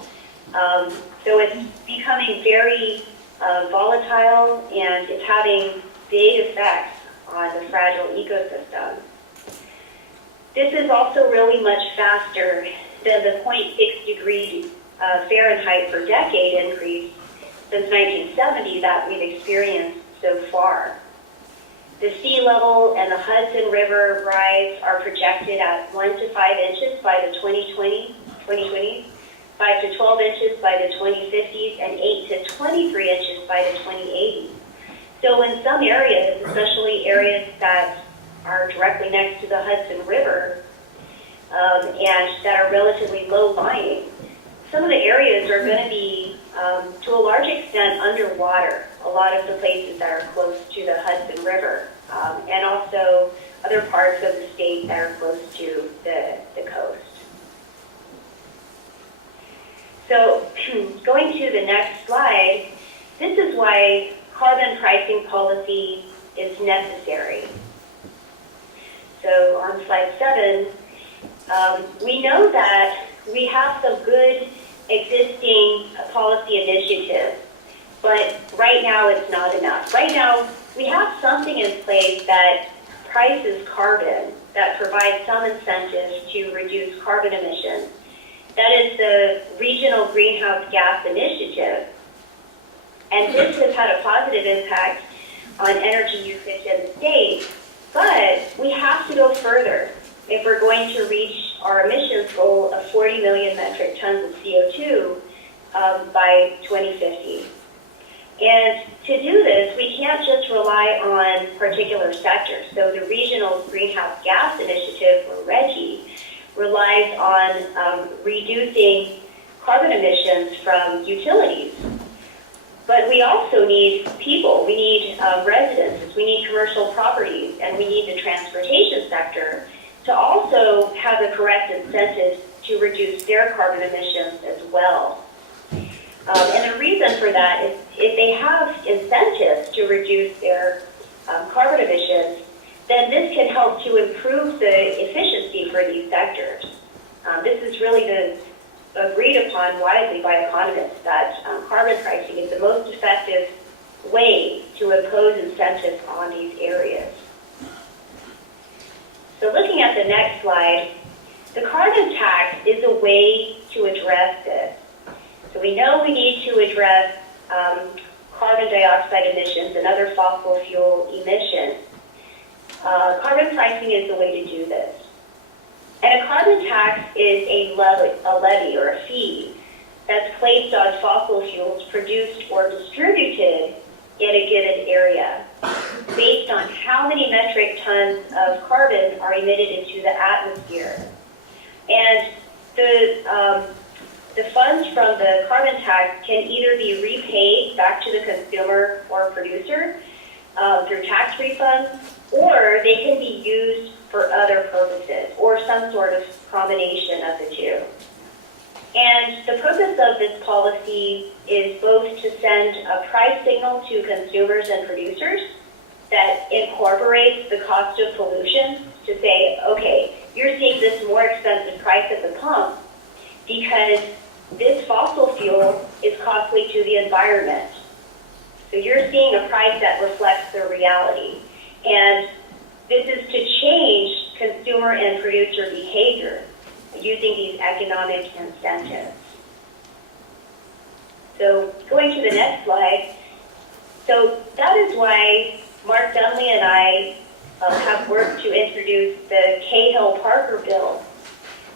So it's becoming very volatile, and it's having big effects on the fragile ecosystem. This is also really much faster than the 0.6 degree Fahrenheit per decade increase since 1970 that we've experienced so far. The sea level and the Hudson River rise are projected at 1 to 5 inches by the 2020s, 5 to 12 inches by the 2050s, and 8 to 23 inches by the 2080s. So in some areas, especially areas that are directly next to the Hudson River and that are relatively low-lying, some of the areas are going to be, to a large extent, underwater. A lot of the places that are close to the Hudson River, and also other parts of the state that are close to the coast. So going to the next slide, this is why carbon pricing policy is necessary. So on slide 7, we know that we have some good existing policy initiatives, but right now it's not enough. Right now, we have something in place that prices carbon, that provides some incentives to reduce carbon emissions. That is the Regional Greenhouse Gas Initiative. And this has had a positive impact on energy usage in the state, but we have to go further if we're going to reach our emissions goal of 40 million metric tons of CO2 by 2050. And to do this, we can't just rely on particular sectors. So the Regional Greenhouse Gas Initiative, or RGGI, relies on reducing carbon emissions from utilities. But we also need people, we need residences, we need commercial properties, and we need the transportation sector to also have the correct incentives to reduce their carbon emissions as well. And the reason for that is if they have incentives to reduce their carbon emissions, then this can help to improve the efficiency for these sectors. This is really agreed upon widely by economists that carbon pricing is the most effective way to impose incentives on these areas. So looking at the next slide, the carbon tax is a way to address this. So we know we need to address carbon dioxide emissions and other fossil fuel emissions. Carbon pricing is the way to do this. And a carbon tax is a levy or a fee that's placed on fossil fuels produced or distributed in a given area based on how many metric tons of carbon are emitted into the atmosphere. And the funds from the carbon tax can either be repaid back to the consumer or producer through tax refunds, or they can be used for other purposes or some sort of combination of the two. And the purpose of this policy is both to send a price signal to consumers and producers that incorporates the cost of pollution to say, okay, you're seeing this more expensive price at the pump because this fossil fuel is costly to the environment. So you're seeing a price that reflects the reality. And this is to change consumer and producer behavior using these economic incentives. So going to the next slide. So that is why Mark Dunley and I have worked to introduce the Cahill-Parker bill,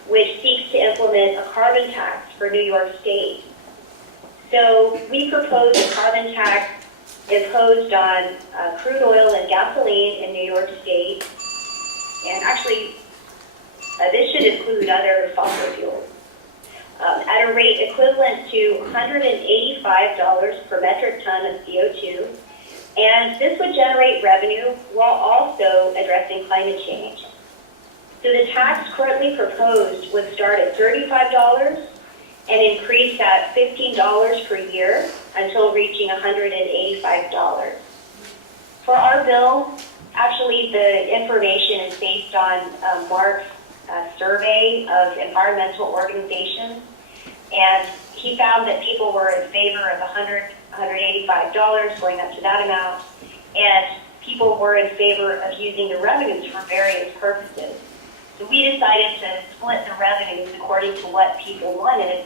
which seeks to implement a carbon tax for New York State. So we propose a carbon tax imposed on crude oil and gasoline in New York State. And actually, this should include other fossil fuels. At a rate equivalent to $185 per metric ton of CO2. And this would generate revenue while also addressing climate change. So the tax currently proposed would start at $35 and increase at $15 per year until reaching $185. For our bill, actually the information is based on Mark's survey of environmental organizations, and he found that people were in favor of $185 going up to that amount, and people were in favor of using the revenues for various purposes. So we decided to split the revenues according to what people wanted.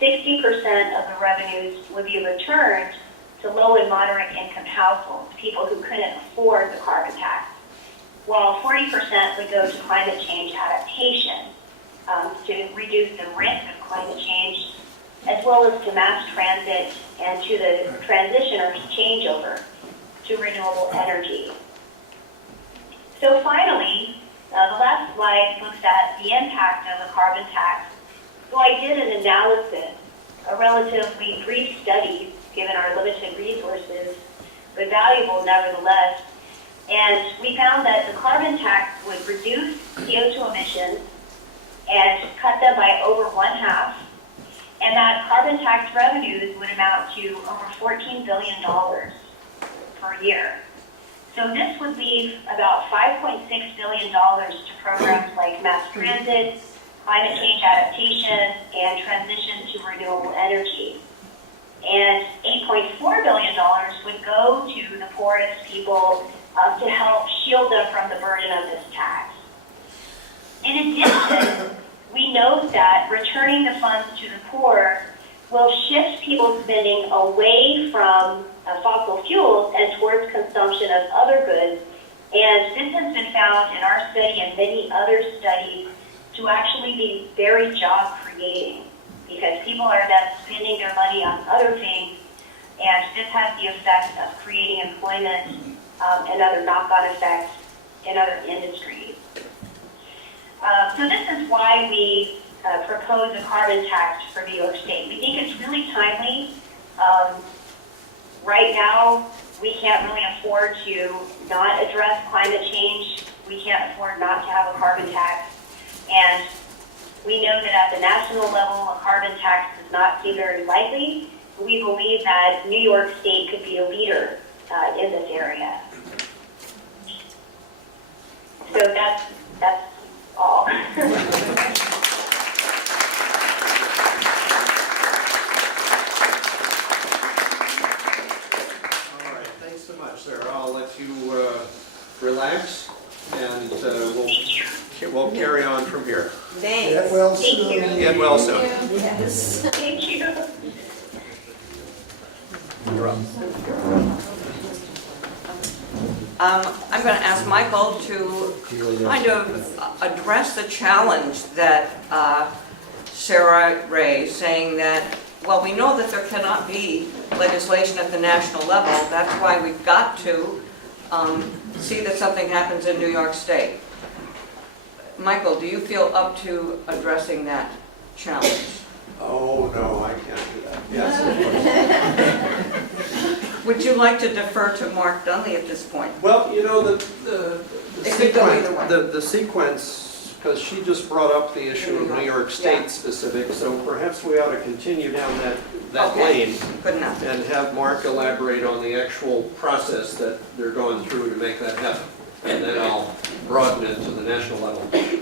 60% of the revenues would be returned to low and moderate income households, people who couldn't afford the carbon tax, while 40% would go to climate change adaptation to reduce the risk of climate change, as well as to mass transit and to the transition or changeover to renewable energy. So finally, the last slide looks at the impact of the carbon tax. So I did an analysis, a relatively brief study, given our limited resources, but valuable nevertheless. And we found that the carbon tax would reduce CO2 emissions and cut them by over 1/2, and that carbon tax revenues would amount to over $14 billion per year. So this would leave about $5.6 billion to programs like mass transit, climate change adaptation, and transition to renewable energy. And $8.4 billion would go to the poorest people to help shield them from the burden of this tax. In addition, we note that returning the funds to the poor will shift people's spending away from fossil fuels and towards consumption of other goods. And this has been found in our study and many other studies to actually be very job creating, because people are then spending their money on other things, and this has the effect of creating employment and other knock-on effects in other industries. So this is why we propose a carbon tax for New York State. We think it's really timely. Right now, we can't really afford to not address climate change. We can't afford not to have a carbon tax. And we know that at the national level, a carbon tax does not seem very likely. We believe that New York State could be a leader in this area. So that's all. Sarah, I'll let you relax, and we'll carry on from here. Thanks. Get well Thank soon. you. Get well soon. Yes. Thank you. You're up. I'm going to ask Michael to kind of address the challenge that Sarah raised, saying that, well, we know that there cannot be legislation at the national level. That's why we've got to see that something happens in New York State. Michael, do you feel up to addressing that challenge? Oh, no, I can't do that. Yes. Would you like to defer to Mark Dunley at this point? Well, you know, the It could go either way. the sequence, because she just brought up the issue of New York State specific, so perhaps we ought to continue down that Okay. lane Good enough. and have Mark elaborate on the actual process that they're going through to make that happen. And then I'll broaden it to the national level. Okay.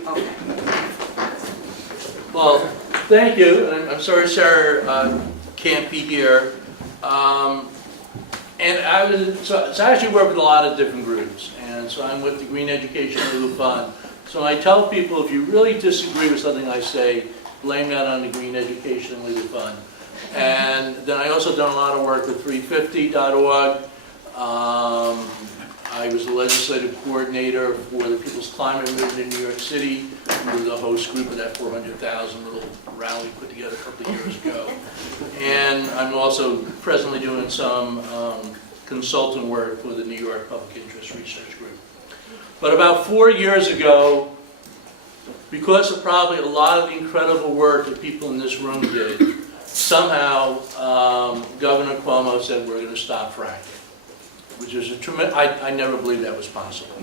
Well, thank you, and I'm sorry Sarah can't be here. And so I actually work with a lot of different groups, and so I'm with the Green Education Legal Fund. So I tell people, if you really disagree with something I say, blame that on the Green Education Legal Fund. And then I also done a lot of work with 350.org. I was the legislative coordinator for the People's Climate Movement in New York City. We were the host group of that 400,000 little rally put together a couple of years ago. And I'm also presently doing some consultant work for the New York Public Interest Research Group. But about 4 years ago, because of probably a lot of the incredible work that people in this room did, somehow Governor Cuomo said we're going to stop fracking. Which is a tremendous, I never believed that was possible.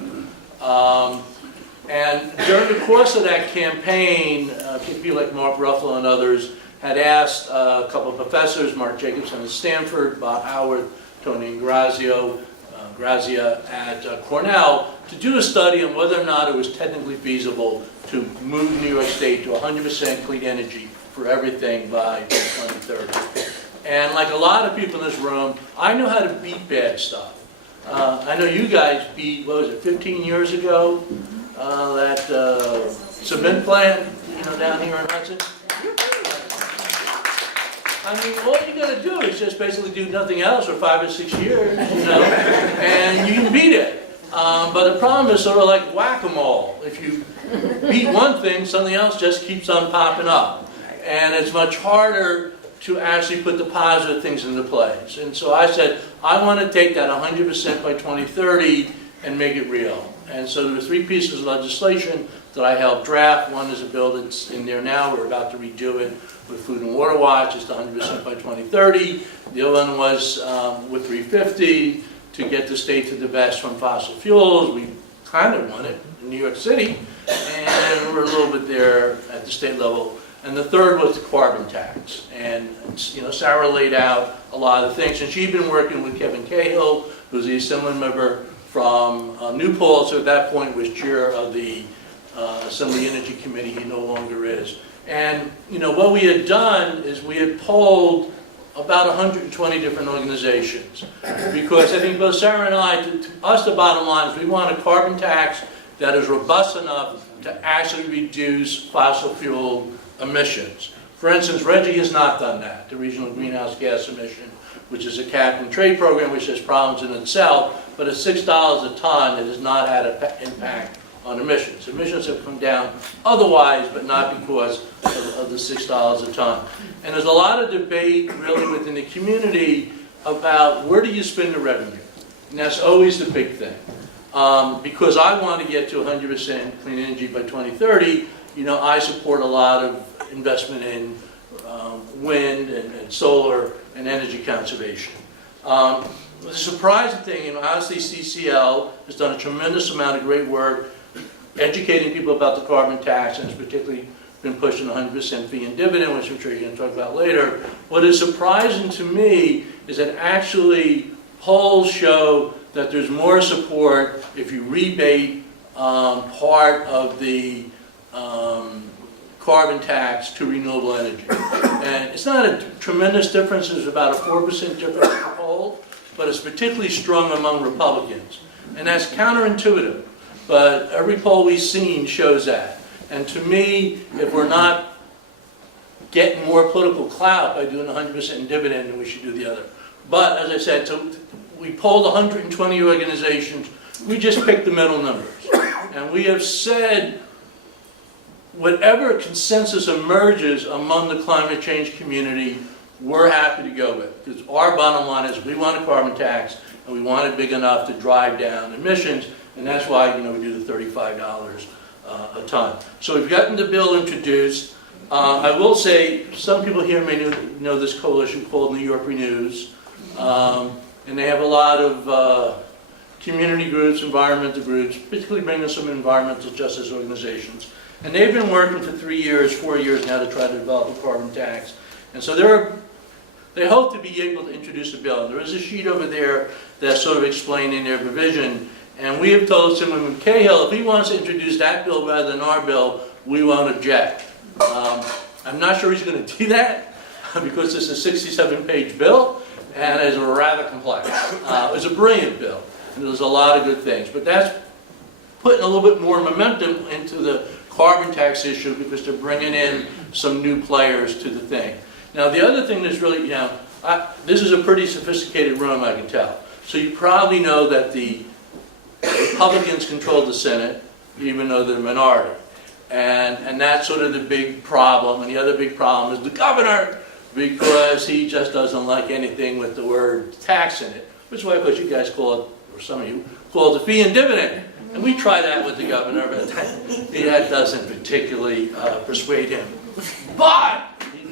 And during the course of that campaign, people like Mark Ruffalo and others had asked a couple of professors, Mark Jacobson at Stanford, Bob Howard, Tony Grazia at Cornell, to do a study on whether or not it was technically feasible to move New York State to 100% clean energy for everything by 2030. And like a lot of people in this room, I know how to beat bad stuff. I know you guys beat, what was it, 15 years ago, that cement plant, down here in Hudson. I mean, all you got to do is just basically do nothing else for 5 or 6 years, and you can beat it. But the problem is sort of like whack-a-mole. If you beat one thing, something else just keeps on popping up. And it's much harder to actually put the positive things into place. And so I said, I want to take that 100% by 2030 and make it real. And so there were 3 pieces of legislation that I helped draft. One is a bill that's in there now. We're about to redo it with Food and Water Watch. It's 100% by 2030. The other one was with 350 to get the state to divest from fossil fuels. We kind of won it in New York City, and we're a little bit there at the state level. And the third was the carbon tax. And Sarah laid out a lot of things. And she'd been working with Kevin Cahill, who's the Assembly member from New Paltz, who at that point was chair of the Assembly Energy Committee. He no longer is. And what we had done is we had polled about 120 different organizations. Because I think both Sarah and I, to us the bottom line is we want a carbon tax that is robust enough to actually reduce fossil fuel emissions. For instance, Reggie has not done that, the regional greenhouse gas emission, which is a cap and trade program which has problems in itself, but at $6 a ton, it has not had an impact on emissions. Emissions have come down otherwise, but not because of the $6 a ton. And there's a lot of debate really within the community about where do you spend the revenue? And that's always the big thing. Because I want to get to 100% clean energy by 2030, I support a lot of investment in wind and solar and energy conservation. The surprising thing, honestly, CCL has done a tremendous amount of great work educating people about the carbon tax, and has particularly been pushing 100% fee and dividend, which I'm sure you're going to talk about later. What is surprising to me is that actually polls show that there's more support if you rebate part of the carbon tax to renewable energy. And it's not a tremendous difference. There's about a 4% difference in the poll, but it's particularly strong among Republicans. And that's counterintuitive, but every poll we've seen shows that. And to me, if we're not getting more political clout by doing 100% in dividend, then we should do the other. But as I said, so we polled 120 organizations. We just picked the middle numbers. And we have said whatever consensus emerges among the climate change community, we're happy to go with. Because our bottom line is we want a carbon tax, and we want it big enough to drive down emissions, and that's why we do the $35 a ton. So we've gotten the bill introduced. I will say, some people here may know this coalition called New York Renews, and they have a lot of community groups, environmental groups, particularly bringing some environmental justice organizations. And they've been working for 3 years, 4 years now to try to develop a carbon tax. And so they hope to be able to introduce a bill. There is a sheet over there that's sort of explaining their provision. And we have told Senator Cahill, if he wants to introduce that bill rather than our bill, we won't object. I'm not sure he's going to do that because it's a 67-page bill and it's rather complex. It's a brilliant bill and there's a lot of good things. But that's putting a little bit more momentum into the carbon tax issue because they're bringing in some new players to the thing. Now, the other thing that's really, this is a pretty sophisticated room, I can tell. So you probably know that the Republicans control the Senate, even though they're the minority. And that's sort of the big problem. And the other big problem is the governor, because he just doesn't like anything with the word tax in it. Which is why, because you guys call it, or some of you, call it the fee and dividend. And we try that with the governor, but that doesn't particularly persuade him. But,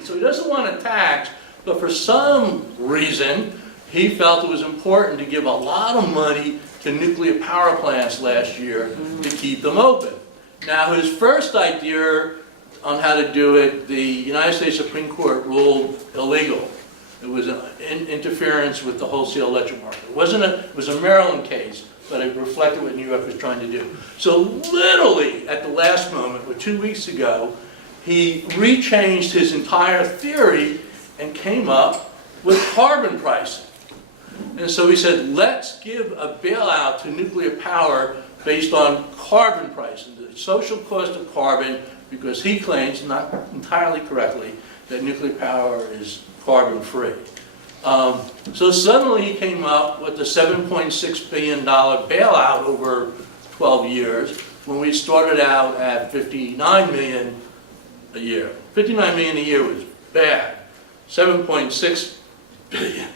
so he doesn't want a tax, but for some reason, he felt it was important to give a lot of money to nuclear power plants last year to keep them open. Now, his first idea on how to do it, the United States Supreme Court ruled illegal. It was an interference with the wholesale electric market. It was a Maryland case, but it reflected what New York was trying to do. So literally, at the last moment, or 2 weeks ago, he rechanged his entire theory and came up with carbon pricing. And so he said, let's give a bailout to nuclear power based on carbon pricing, the social cost of carbon, because he claims, not entirely correctly, that nuclear power is carbon free. So suddenly he came up with a $7.6 billion bailout over 12 years, when we started out at $59 million a year. $59 million a year was bad. 7.6 billion.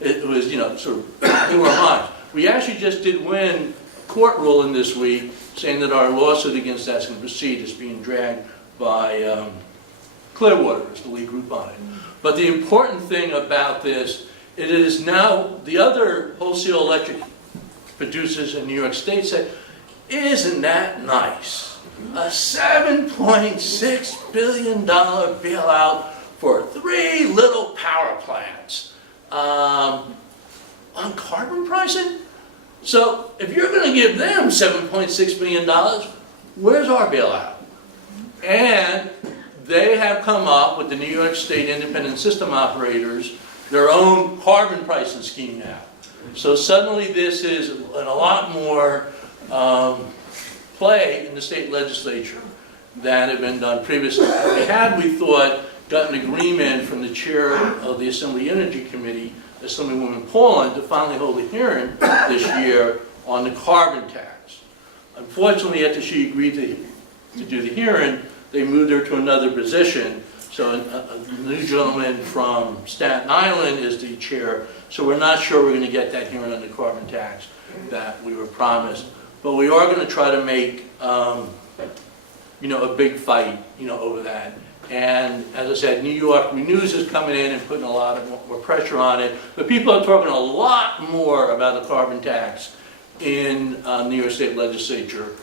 It was, sort of blew our minds. We actually just did win a court ruling this week saying that our lawsuit against that's going to proceed. It's being dragged by Clearwater, is the lead group on it. But the important thing about this, it is now the other wholesale electric producers in New York State say, isn't that nice? A $7.6 billion bailout for 3 little power plants on carbon pricing? So if you're going to give them $7.6 billion, where's our bailout? And they have come up with the New York State Independent System Operators, their own carbon pricing scheme now. So suddenly this is a lot more play in the state legislature than had been done previously. We thought, got an agreement from the chair of the Assembly Energy Committee, Assemblywoman Paulin, to finally hold a hearing this year on the carbon tax. Unfortunately, after she agreed to do the hearing, they moved her to another position. So a new gentleman from Staten Island is the chair. So we're not sure we're going to get that hearing on the carbon tax that we were promised. But we are going to try to make, a big fight, over that. And as I said, New York Renews is coming in and putting a lot of more pressure on it. But people are talking a lot more about the carbon tax in New York State legislature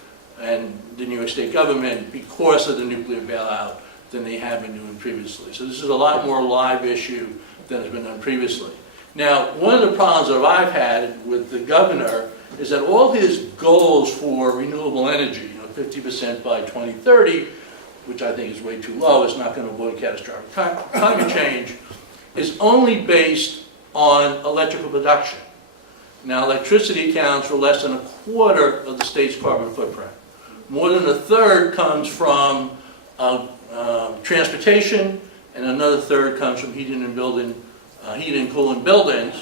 and the New York State government because of the nuclear bailout than they have been doing previously. So this is a lot more live issue than has been done previously. Now, one of the problems that I've had with the governor is that all his goals for renewable energy, 50% by 2030, which I think is way too low, it's not going to avoid catastrophic climate change, is only based on electrical production. Now, electricity accounts for less than a quarter of the state's carbon footprint. More than a third comes from transportation, and another third comes from heating and cooling buildings,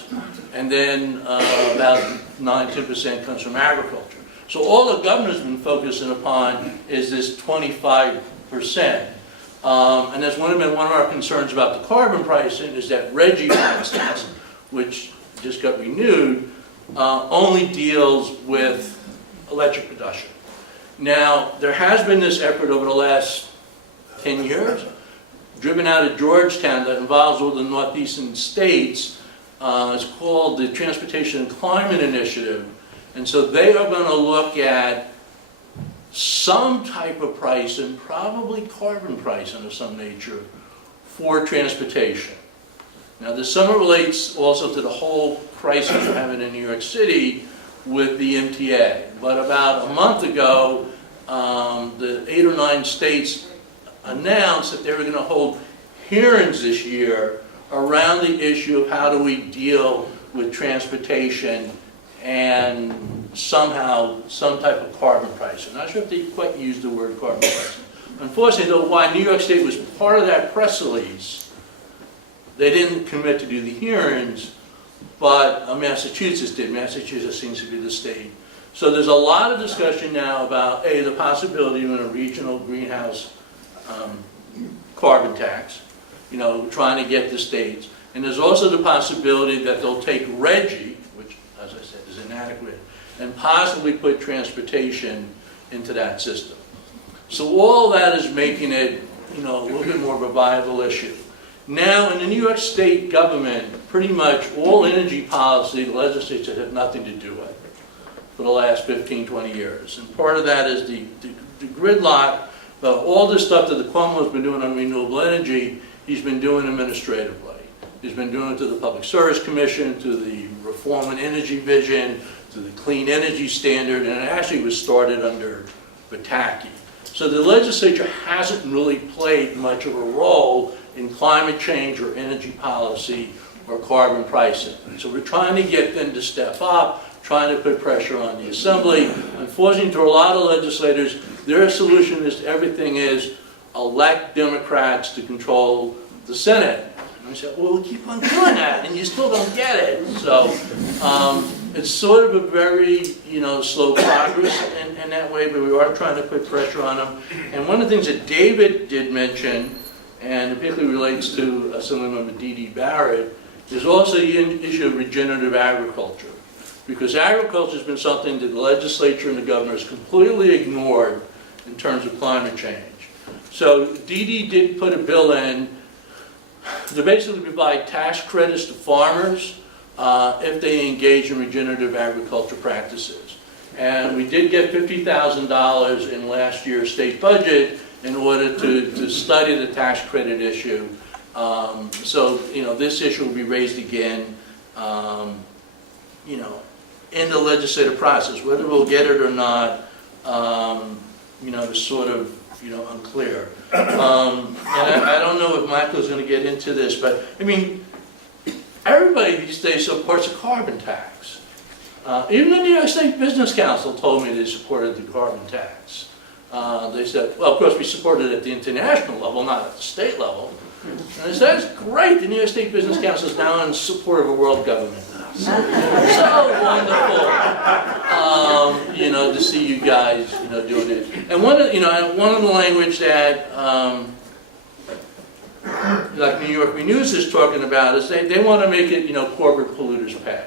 and then about 9-10% comes from agriculture. So all the governor's been focusing upon is this 25%. And that's been one of our concerns about the carbon pricing is that RGGI, for instance, which just got renewed, only deals with electric production. Now, there has been this effort over the last 10 years driven out of Georgetown that involves all the northeastern states. It's called the Transportation and Climate Initiative. And so they are going to look at some type of pricing, probably carbon pricing of some nature, for transportation. Now, this somewhat relates also to the whole crisis we're having in New York City with the MTA. But about a month ago, the 8 or 9 states announced that they were going to hold hearings this year around the issue of how do we deal with transportation and somehow some type of carbon pricing. I'm not sure if they quite used the word carbon pricing. Unfortunately, though, while New York State was part of that press release, they didn't commit to do the hearings, but Massachusetts did. Massachusetts seems to be the state. So there's a lot of discussion now about, A, the possibility of a regional greenhouse carbon tax, you know, trying to get the states. And there's also the possibility that they'll take RGGI, which, as I said, is inadequate, and possibly put transportation into that system. So all that is making it, you know, a little bit more of a viable issue. Now, in the New York State government, pretty much all energy policy, the legislature had nothing to do with for the last 15, 20 years. And part of that is the gridlock, but all the stuff that the Cuomo's been doing on renewable energy, he's been doing administratively. He's been doing it to the Public Service Commission, to the Reform and Energy Vision, to the Clean Energy Standard, and it actually was started under Pataki. So the legislature hasn't really played much of a role in climate change or energy policy or carbon pricing. So we're trying to get them to step up, trying to put pressure on the Assembly. Unfortunately, to a lot of legislators, their solution is everything is elect Democrats to control the Senate. And I said, well, we keep on doing that, and you still don't get it. So it's sort of a very, you know, slow progress in that way, but we are trying to put pressure on them. And one of the things that David did mention, and it particularly relates to Assemblymember D.D. Barrett, is also the issue of regenerative agriculture. Because agriculture has been something that the legislature and the governor has completely ignored in terms of climate change. So D.D. did put a bill in to basically provide tax credits to farmers if they engage in regenerative agriculture practices. And we did get $50,000 in last year's state budget in order to study the tax credit issue. So, you know, this issue will be raised again, you know, in the legislative process. Whether we'll get it or not, you know, is sort of, you know, unclear. And I don't know if Michael's going to get into this, but, I mean, everybody these days supports a carbon tax. Even the New York State Business Council told me they supported the carbon tax. They said, well, of course, we support it at the international level, not at the state level. And I said, that's great. The New York State Business Council is now in support of a world government. So wonderful, you know, to see you guys, you know, doing it. And one of the language that, like New York News is talking about is they want to make it, you know, corporate polluters pay.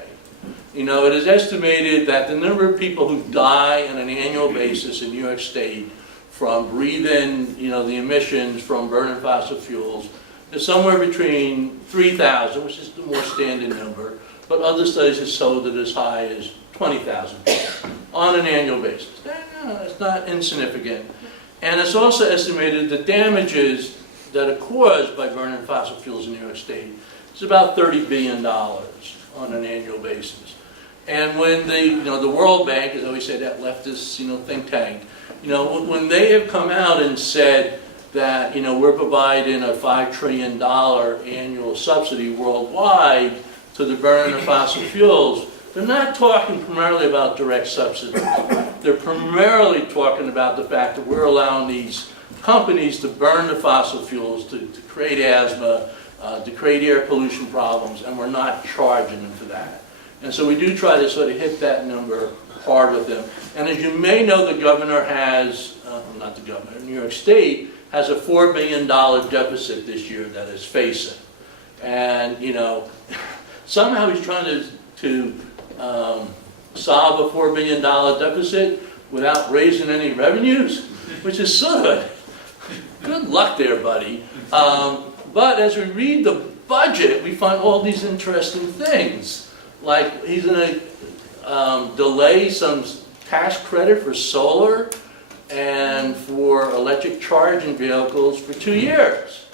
You know, it is estimated that the number of people who die on an annual basis in New York State from breathing, you know, the emissions from burning fossil fuels is somewhere between 3,000, which is the more standard number, but other studies have showed it as high as 20,000 people on an annual basis. It's not insignificant. And it's also estimated the damages that are caused by burning fossil fuels in New York State is about $30 billion on an annual basis. And when the World Bank, as I always say, that leftist, you know, think tank, you know, when they have come out and said that, you know, we're providing a $5 trillion annual subsidy worldwide to the burning of fossil fuels, they're not talking primarily about direct subsidies. They're primarily talking about the fact that we're allowing these companies to burn the fossil fuels to create asthma, to create air pollution problems, and we're not charging them for that. And so we do try to sort of hit that number hard with them. And as you may know, the governor has, not the governor, New York State has a $4 billion deficit this year that is facing. And, you know, somehow he's trying to solve a $4 billion deficit without raising any revenues, which is sort of good luck there, buddy. But as we read the budget, we find all these interesting things. Like he's going to delay some tax credit for solar and for electric charging vehicles for 2 years,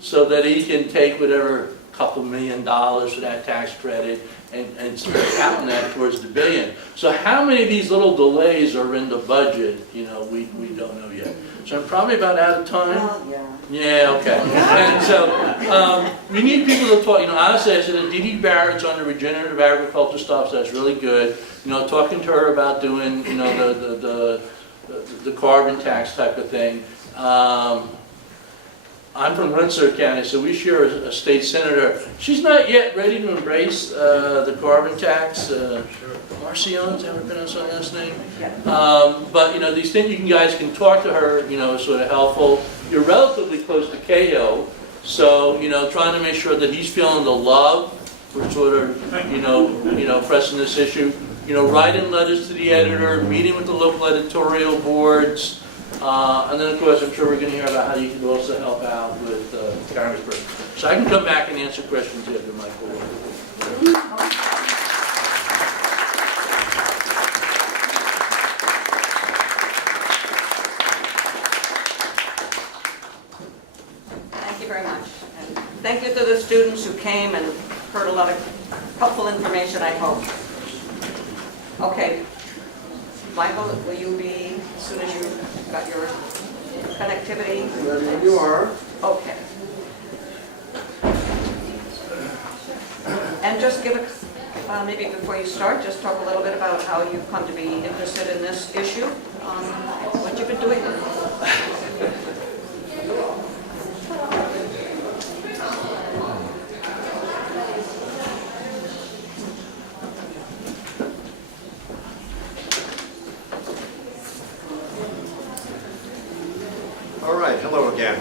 so that he can take whatever couple $1 million for that tax credit and start counting that towards the billion. So how many of these little delays are in the budget, you know, we don't know yet. So I'm probably about out of time. Well, yeah. Yeah, okay. And so we need people to talk, you know, honestly, I said that Dee Barrett's on the regenerative agriculture stuff, so that's really good. You know, talking to her about doing, you know, the carbon tax type of thing. I'm from Rensselaer County, so we share a state senator. She's not yet ready to embrace the carbon tax. Marcion, is that how we pronounce her last name? But, you know, these things you guys can talk to her, you know, sort of helpful. You're relatively close to Cahill, so, you know, trying to make sure that he's feeling the love for sort of, you know, pressing this issue. You know, writing letters to the editor, meeting with the local editorial boards, and then, of course, I'm sure we're going to hear about how you can also help out with Congressperson. So I can come back and answer questions after my call. Thank you very much. And thank you to the students who came and heard a lot of helpful information, I hope. Okay. Michael, will you be, as soon as you got your connectivity? Ready you are. Okay. And just give a, maybe before you start, just talk a little bit about how you've come to be interested in this issue, what you've been doing. All right, hello again.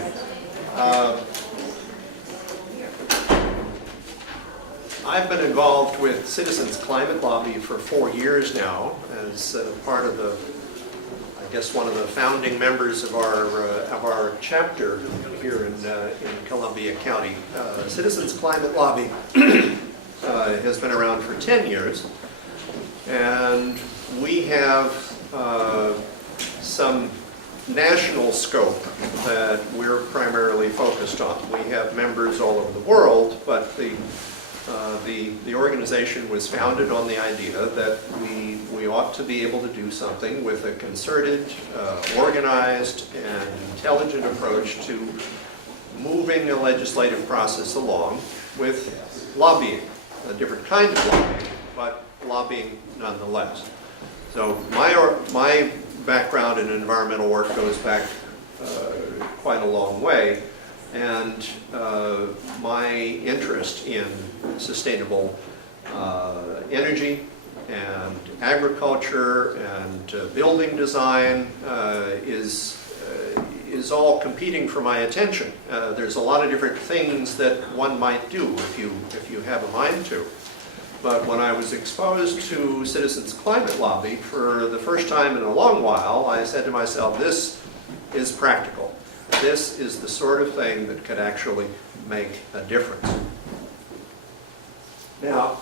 I've been involved with Citizens Climate Lobby for 4 years now as part of the, I guess, one of the founding members of our chapter here in Columbia County. Citizens Climate Lobby has been around for 10 years, and we have some national scope that we're primarily focused on. We have members all over the world, but the organization was founded on the idea that we ought to be able to do something with a concerted, organized, and intelligent approach to moving a legislative process along with lobbying, a different kind of lobbying, but lobbying nonetheless. So my background in environmental work goes back quite a long way, and my interest in sustainable energy and agriculture and building design is all competing for my attention. There's a lot of different things that one might do if you have a mind to. But when I was exposed to Citizens Climate Lobby for the first time in a long while, I said to myself, this is practical. This is the sort of thing that could actually make a difference. Now,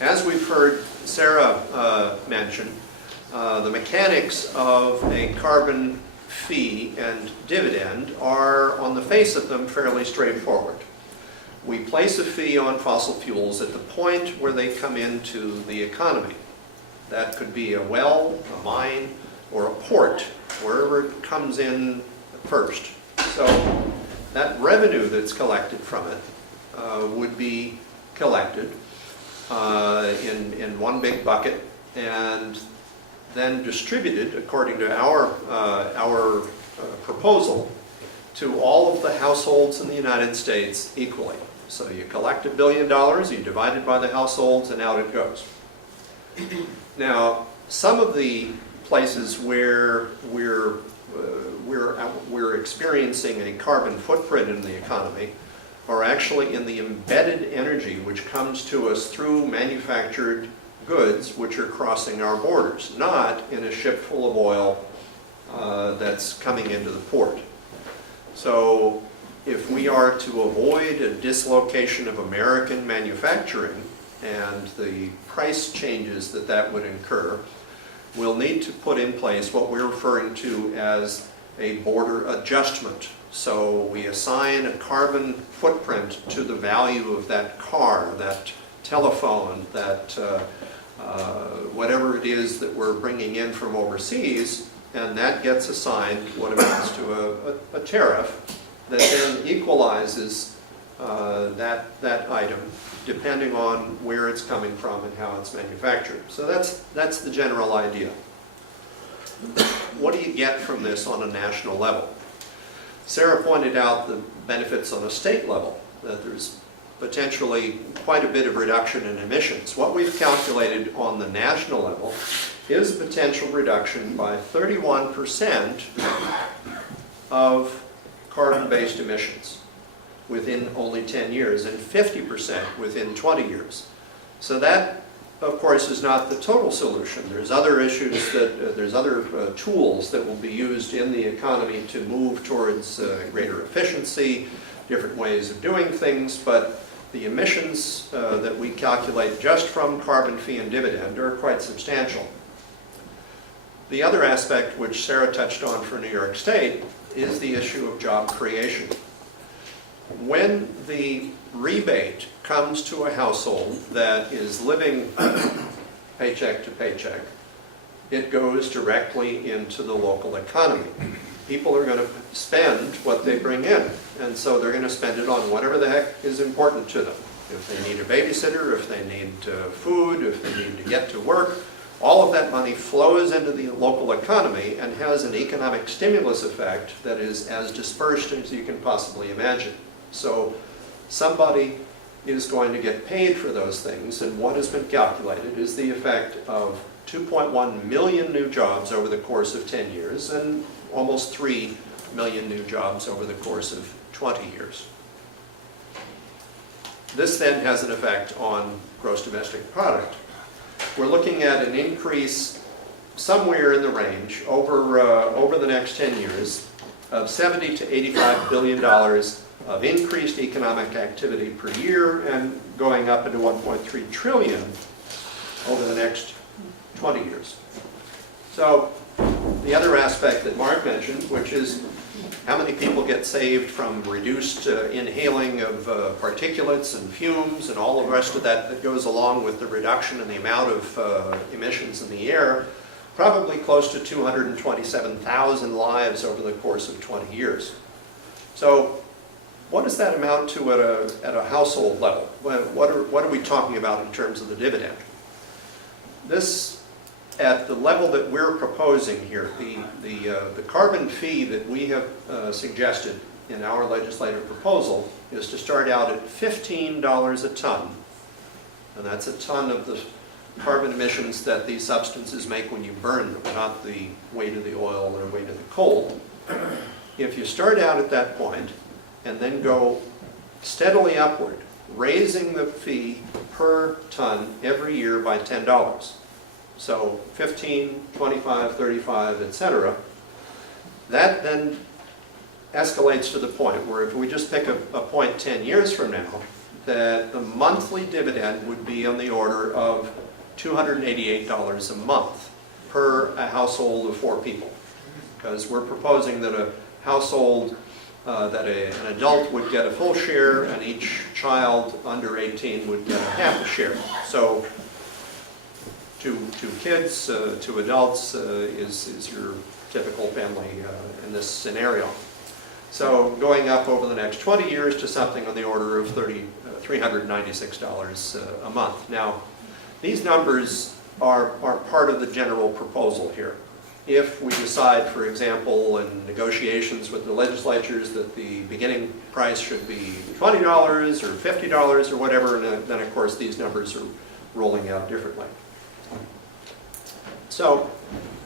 as we've heard Sarah mention, the mechanics of a carbon fee and dividend are, on the face of them, fairly straightforward. We place a fee on fossil fuels at the point where they come into the economy. That could be a well, a mine, or a port, wherever it comes in first. So that revenue that's collected from it would be collected in one big bucket and then distributed according to our proposal to all of the households in the United States equally. So you collect $1 billion, you divide it by the households, and out it goes. Now, some of the places where we're experiencing a carbon footprint in the economy are actually in the embedded energy which comes to us through manufactured goods which are crossing our borders, not in a ship full of oil that's coming into the port. So if we are to avoid a dislocation of American manufacturing and the price changes that that would incur, we'll need to put in place what we're referring to as a border adjustment. So we assign a carbon footprint to the value of that car, that telephone, that whatever it is that we're bringing in from overseas, and that gets assigned what amounts to a tariff that then equalizes that item depending on where it's coming from and how it's manufactured. So that's the general idea. What do you get from this on a national level? Sarah pointed out the benefits on a state level, that there's potentially quite a bit of reduction in emissions. What we've calculated on the national level is a potential reduction by 31% of carbon-based emissions within only 10 years and 50% within 20 years. So that, of course, is not the total solution. There's other issues there's other tools that will be used in the economy to move towards greater efficiency, different ways of doing things, but the emissions that we calculate just from carbon fee and dividend are quite substantial. The other aspect which Sarah touched on for New York State is the issue of job creation. When the rebate comes to a household that is living paycheck to paycheck, it goes directly into the local economy. People are going to spend what they bring in, and so they're going to spend it on whatever the heck is important to them. If they need a babysitter, if they need food, if they need to get to work, all of that money flows into the local economy and has an economic stimulus effect that is as dispersed as you can possibly imagine. So somebody is going to get paid for those things, and what has been calculated is the effect of 2.1 million new jobs over the course of 10 years and almost 3 million new jobs over the course of 20 years. This then has an effect on gross domestic product. We're looking at an increase somewhere in the range over the next 10 years of $70 to $85 billion of increased economic activity per year and going up into 1.3 trillion over the next 20 years. So the other aspect that Mark mentioned, which is how many people get saved from reduced inhaling of particulates and fumes and all the rest of that that goes along with the reduction in the amount of emissions in the air, probably close to 227,000 lives over the course of 20 years. So what does that amount to at a household level? What are we talking about in terms of the dividend? This, at the level that we're proposing here, the carbon fee that we have suggested in our legislative proposal is to start out at $15 a ton, and that's a ton of the carbon emissions that these substances make when you burn them, not the weight of the oil or weight of the coal. If you start out at that point and then go steadily upward, raising the fee per ton every year by $10. So 15, 25, 35, etc. That then escalates to the point where if we just pick a point 10 years from now, that the monthly dividend would be on the order of $288 a month per a household of 4 people. Because we're proposing that a household, an adult would get a full share and each child under 18 would get a half a share. So two kids, 2 adults is your typical family in this scenario. So going up over the next 20 years to something on the order of $396 a month. Now, these numbers are part of the general proposal here. If we decide, for example, in negotiations with the legislatures that the beginning price should be $20 or $50 or whatever, then of course these numbers are rolling out differently. So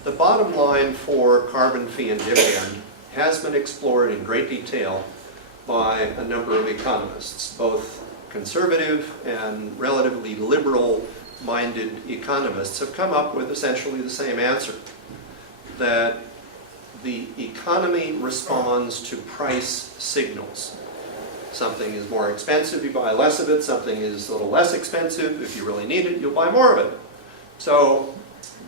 the bottom line for carbon fee and dividend has been explored in great detail by a number of economists, both conservative and relatively liberal-minded economists have come up with essentially the same answer, that the economy responds to price signals. Something is more expensive, you buy less of it. Something is a little less expensive. If you really need it, you'll buy more of it. So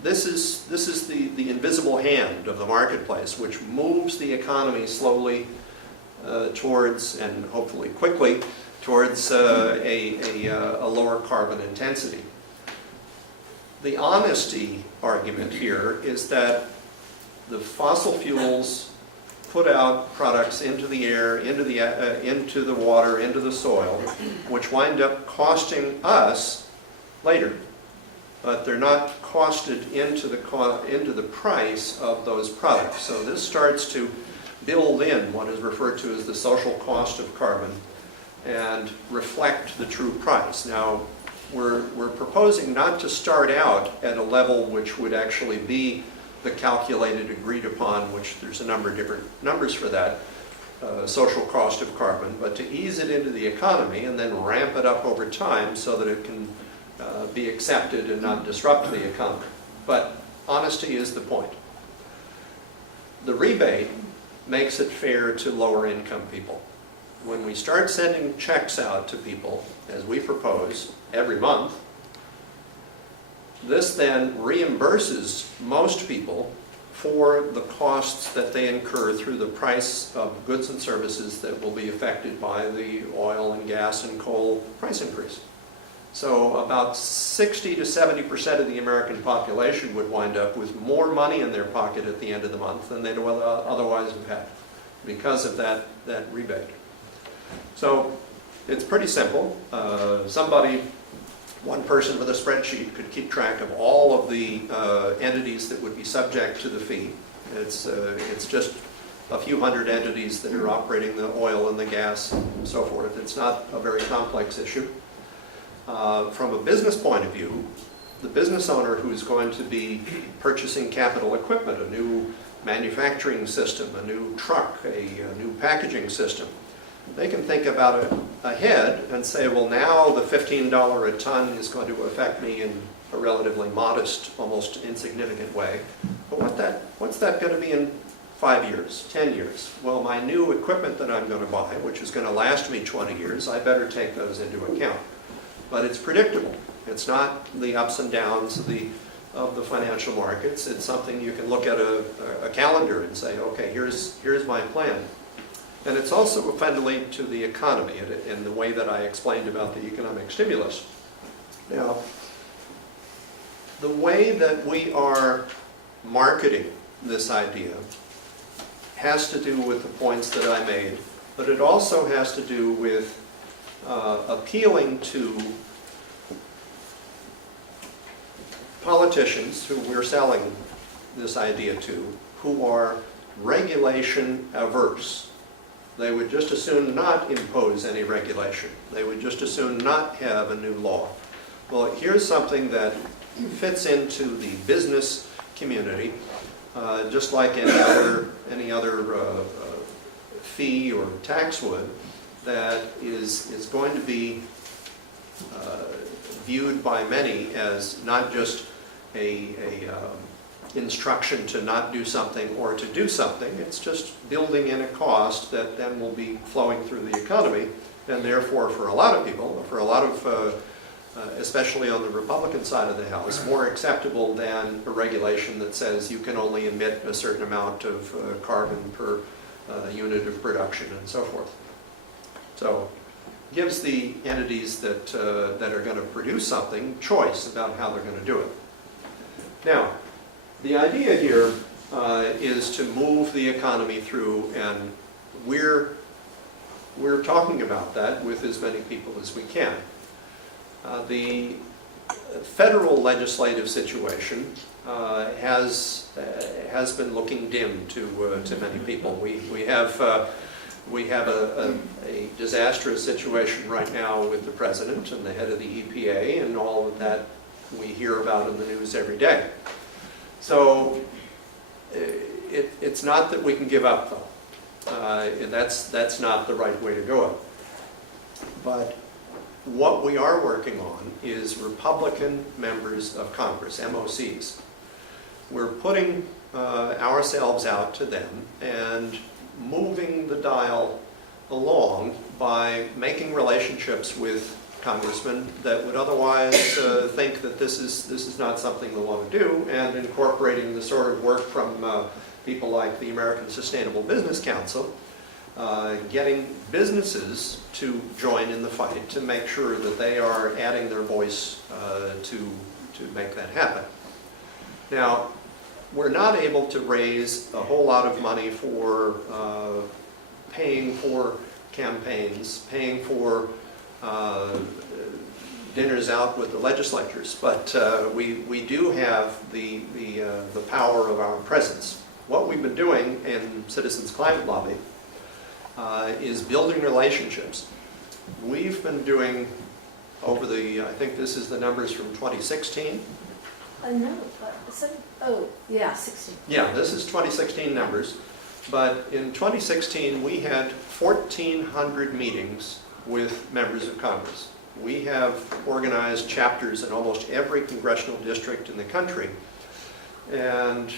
this is the invisible hand of the marketplace, which moves the economy slowly towards, and hopefully quickly, towards a lower carbon intensity. The honesty argument here is that the fossil fuels put out products into the air, into the water, into the soil, which wind up costing us later. But they're not costed into the price of those products. So this starts to build in what is referred to as the social cost of carbon and reflect the true price. Now, we're proposing not to start out at a level which would actually be the calculated, agreed upon, which there's a number of different numbers for that, social cost of carbon, but to ease it into the economy and then ramp it up over time so that it can be accepted and not disrupt the economy. But honesty is the point. The rebate makes it fair to lower income people. When we start sending checks out to people, as we propose, every month, this then reimburses most people for the costs that they incur through the price of goods and services that will be affected by the oil and gas and coal price increase. So about 60 to 70% of the American population would wind up with more money in their pocket at the end of the month than they'd otherwise have had because of that rebate. So it's pretty simple. One person with a spreadsheet could keep track of all of the entities that would be subject to the fee. It's just a few hundred entities that are operating the oil and the gas and so forth. It's not a very complex issue. From a business point of view, the business owner who is going to be purchasing capital equipment, a new manufacturing system, a new truck, a new packaging system, they can think about it ahead and say, well, now the $15 a ton is going to affect me in a relatively modest, almost insignificant way. But what's that going to be in 5 years, 10 years? Well, my new equipment that I'm going to buy, which is going to last me 20 years, I better take those into account. But it's predictable. It's not the ups and downs of the financial markets. It's something you can look at a calendar and say, okay, here's my plan. And it's also friendly to the economy in the way that I explained about the economic stimulus. Now, the way that we are marketing this idea has to do with the points that I made, but it also has to do with appealing to politicians who we're selling this idea to, who are regulation averse. They would just as soon not impose any regulation. They would just as soon not have a new law. Well, here's something that fits into the business community, just like any other fee or tax would, that is going to be viewed by many as not just a instruction to not do something or to do something. It's just building in a cost that then will be flowing through the economy, and therefore for a lot of people, especially on the Republican side of the House, more acceptable than a regulation that says you can only emit a certain amount of carbon per unit of production and so forth. So it gives the entities that are going to produce something choice about how they're going to do it. Now, the idea here is to move the economy through, and we're talking about that with as many people as we can. The federal legislative situation has been looking dim to many people. We have a disastrous situation right now with the president and the head of the EPA and all of that we hear about in the news every day. So it's not that we can give up, though. That's not the right way to go. But what we are working on is Republican members of Congress, MOCs. We're putting ourselves out to them and moving the dial along by making relationships with congressmen that would otherwise think that this is not something they want to do, and incorporating the sort of work from people like the American Sustainable Business Council, getting businesses to join in the fight to make sure that they are adding their voice to make that happen. Now, we're not able to raise a whole lot of money for paying for campaigns, paying for dinners out with the legislatures, but we do have the power of our presence. What we've been doing in Citizens Climate Lobby is building relationships. We've been doing over I think this is the numbers from 2016. No, oh, yeah, 16. Yeah, this is 2016 numbers. But in 2016, we had 1,400 meetings with members of Congress. We have organized chapters in almost every congressional district in the country. And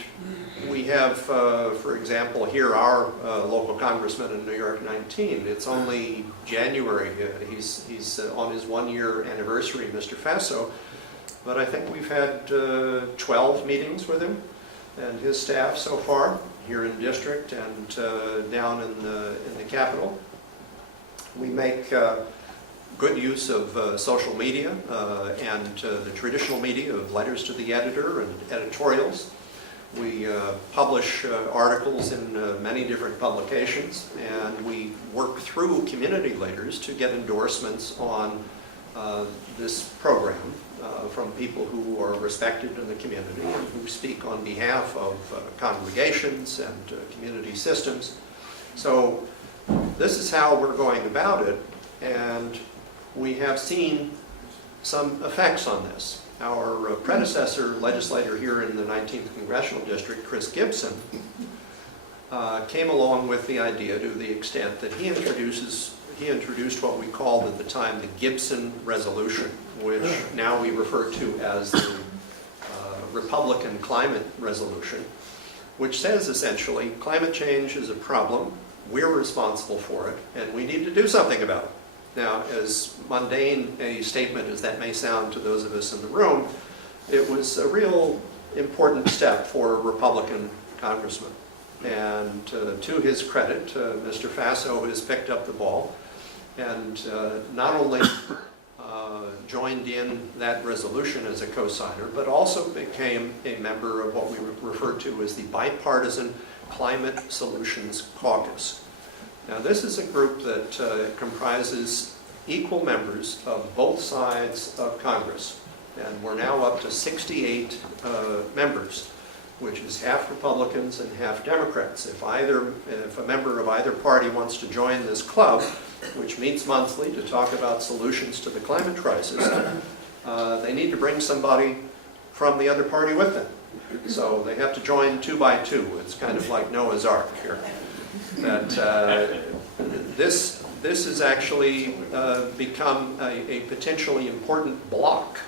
we have, for example, here our local congressman in New York 19. It's only January. He's on his one-year anniversary, Mr. Faso. But I think we've had 12 meetings with him and his staff so far here in district and down in the Capitol. We make good use of social media and the traditional media of letters to the editor and editorials. We publish articles in many different publications, and we work through community leaders to get endorsements on this program from people who are respected in the community and who speak on behalf of congregations and community systems. So this is how we're going about it, and we have seen some effects on this. Our predecessor legislator here in the 19th Congressional District, Chris Gibson, came along with the idea to the extent that he introduced what we called at the time the Gibson Resolution, which now we refer to as the Republican Climate Resolution, which says essentially climate change is a problem, we're responsible for it, and we need to do something about it. Now, as mundane a statement as that may sound to those of us in the room, it was a real important step for a Republican congressman. And to his credit, Mr. Faso has picked up the ball and not only joined in that resolution as a co-signer, but also became a member of what we refer to as the Bipartisan Climate Solutions Caucus. Now, this is a group that comprises equal members of both sides of Congress, and we're now up to 68 members, which is half Republicans and half Democrats. If a member of either party wants to join this club, which meets monthly to talk about solutions to the climate crisis, they need to bring somebody from the other party with them. So they have to join 2 by 2. It's kind of like Noah's Ark here. That this has actually become a potentially important block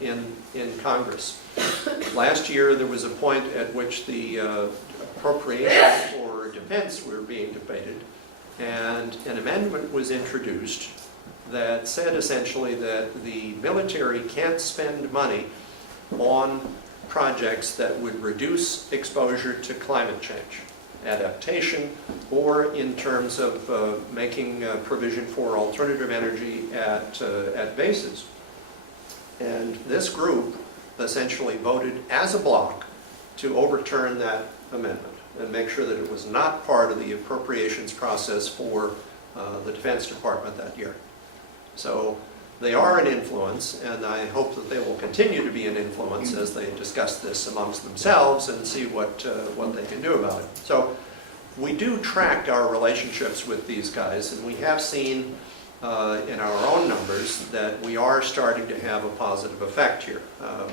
in Congress. Last year there was a point at which the appropriations for defense were being debated, and an amendment was introduced that said essentially that the military can't spend money on projects that would reduce exposure to climate change, adaptation, or in terms of making provision for alternative energy at bases. And this group essentially voted as a bloc to overturn that amendment and make sure that it was not part of the appropriations process for the Defense Department that year. So they are an influence, and I hope that they will continue to be an influence as they discuss this amongst themselves and see what they can do about it. So we do track our relationships with these guys, and we have seen in our own numbers that we are starting to have a positive effect here.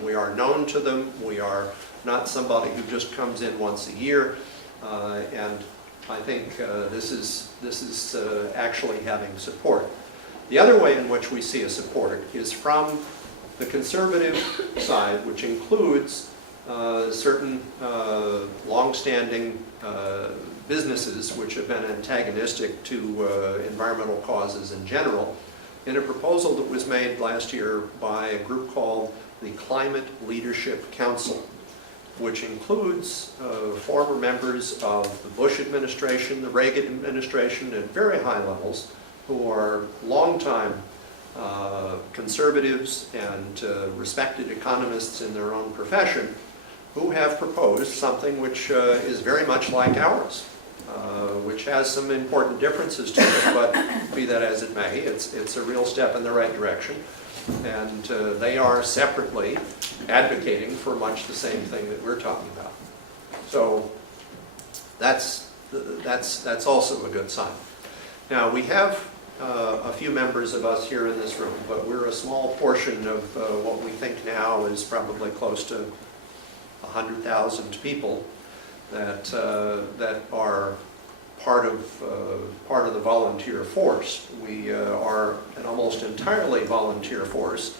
We are known to them. We are not somebody who just comes in once a year, and I think this is actually having support. The other way in which we see a support is from the conservative side, which includes certain long-standing businesses which have been antagonistic to environmental causes in general, in a proposal that was made last year by a group called the Climate Leadership Council, which includes former members of the Bush administration, the Reagan administration, at very high levels, who are longtime conservatives and respected economists in their own profession, who have proposed something which is very much like ours, which has some important differences to it, but be that as it may, it's a real step in the right direction. And they are separately advocating for much the same thing that we're talking about. So that's also a good sign. Now, we have a few members of us here in this room, but we're a small portion of what we think now is probably close to 100,000 people that are part of the volunteer force. We are an almost entirely volunteer force,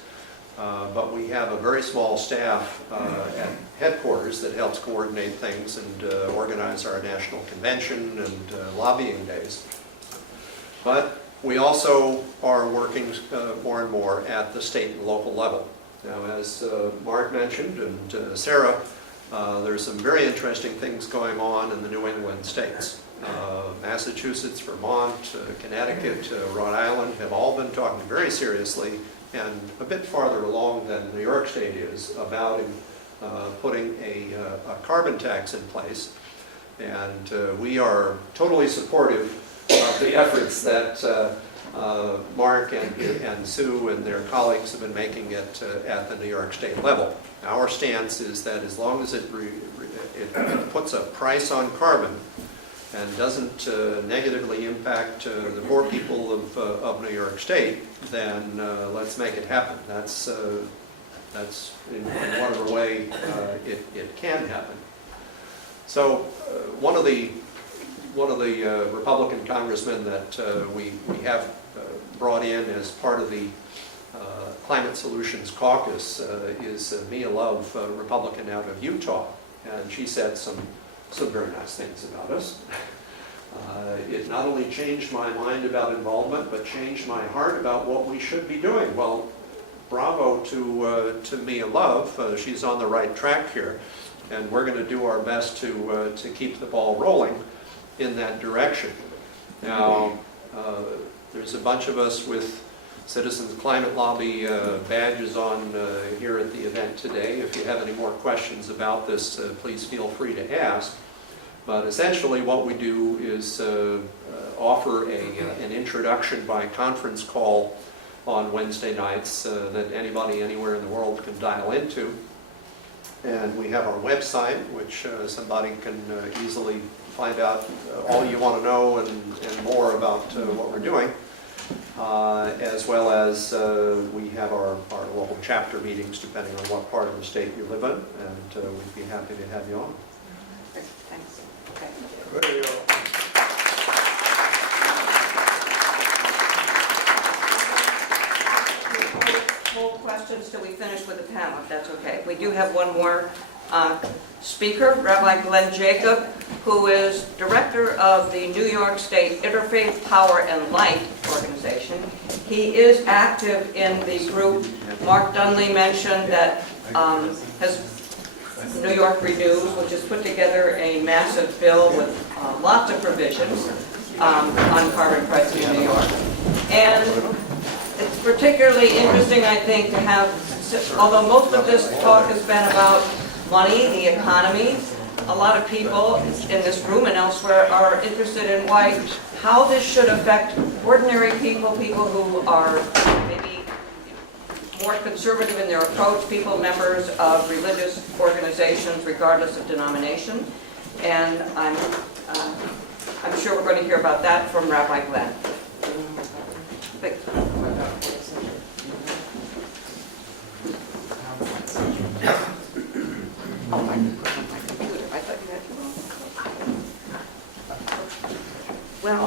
but we have a very small staff at headquarters that helps coordinate things and organize our national convention and lobbying days. But we also are working more and more at the state and local level. Now, as Mark mentioned, and Sarah, there's some very interesting things going on in the New England states. Massachusetts, Vermont, Connecticut, Rhode Island have all been talking very seriously and a bit farther along than New York State is about putting a carbon tax in place. And we are totally supportive of the efforts that Mark and Sue and their colleagues have been making at the New York State level. Our stance is that as long as it puts a price on carbon and doesn't negatively impact the poor people of New York State, then let's make it happen. That's in whatever way it can happen. So one of the Republican congressmen that we have brought in as part of the Climate Solutions Caucus is Mia Love, a Republican out of Utah, and she said some very nice things about us. It not only changed my mind about involvement, but changed my heart about what we should be doing. Well, bravo to Mia Love. She's on the right track here, and we're going to do our best to keep the ball rolling in that direction. Now, there's a bunch of us with Citizens Climate Lobby badges on here at the event today. If you have any more questions about this, please feel free to ask. But essentially what we do is offer an introduction by conference call on Wednesday nights that anybody anywhere in the world can dial into. And we have our website, which somebody can easily find out all you want to know and more about what we're doing. As well as we have our local chapter meetings depending on what part of the state you live in, and we'd be happy to have you on. Thanks. Okay. Very, Hold questions till we finish with the panel, if that's okay. We do have one more speaker, Rabbi Glenn Jacob, who is director of the New York State Interfaith Power and Light organization. He is active in the group Mark Dunley mentioned that has New York Renews, which has put together a massive bill with lots of provisions on carbon pricing in New York. And it's particularly interesting, I think, to have, although most of this talk has been about money, the economy, a lot of people in this room and elsewhere are interested in how this should affect ordinary people, people who are maybe more conservative in their approach, people members of religious organizations regardless of denomination. And I'm sure we're going to hear about that from Rabbi Glenn. Oh, I can put it on my computer. I thought you had to. Well,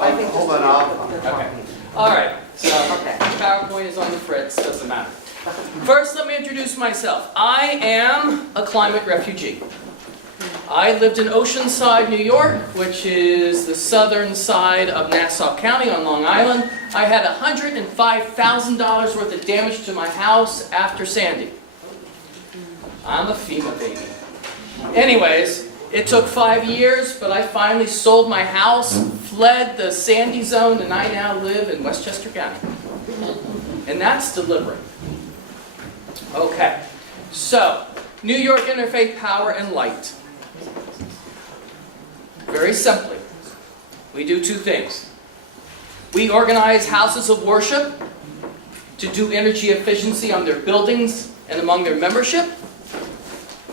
I think Hold on. Okay. All right. So Okay. PowerPoint is on the fritz. Doesn't matter. First, let me introduce myself. I am a climate refugee. I lived in Oceanside, New York, which is the southern side of Nassau County on Long Island. I had $105,000 worth of damage to my house after Sandy. I'm a FEMA baby. Anyways, it took 5 years, but I finally sold my house, fled the Sandy zone, and I now live in Westchester County. And that's deliberate. Okay, so New York Interfaith Power and Light. Very simply, we do two things. We organize houses of worship to do energy efficiency on their buildings and among their membership.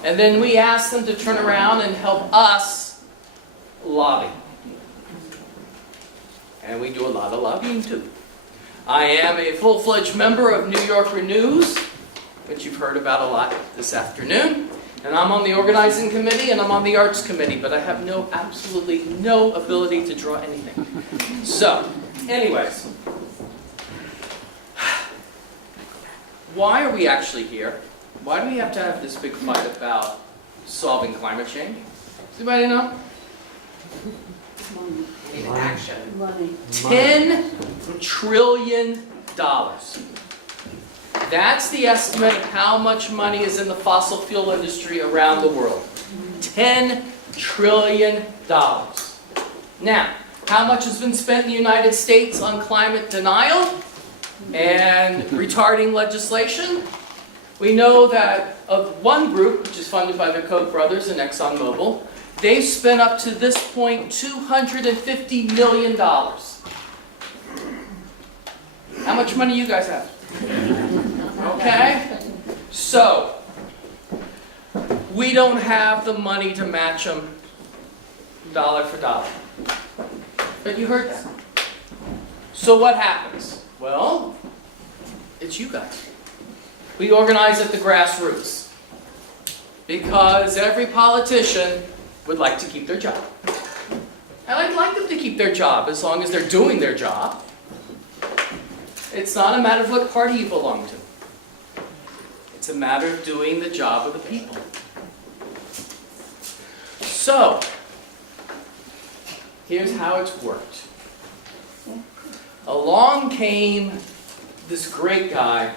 And then we ask them to turn around and help us lobby. And we do a lot of lobbying too. I am a full-fledged member of New York Renews, which you've heard about a lot this afternoon. And I'm on the organizing committee and I'm on the arts committee, but I have absolutely no ability to draw anything. So, anyways, why are we actually here? Why do we have to have this big fight about solving climate change? Does anybody know? Action. Money. $10 trillion. That's the estimate of how much money is in the fossil fuel industry around the world. $10 trillion. Now, how much has been spent in the United States on climate denial and retarding legislation? We know that of one group, which is funded by the Koch brothers and ExxonMobil, they've spent up to this point $250 million. How much money you guys have? Okay? So, we don't have the money to match them dollar for dollar. But you heard that. So what happens? Well, it's you guys. We organize at the grassroots because every politician would like to keep their job. And I'd like them to keep their job as long as they're doing their job. It's not a matter of what party you belong to. It's a matter of doing the job of the people. So, here's how it's worked. Along came this great guy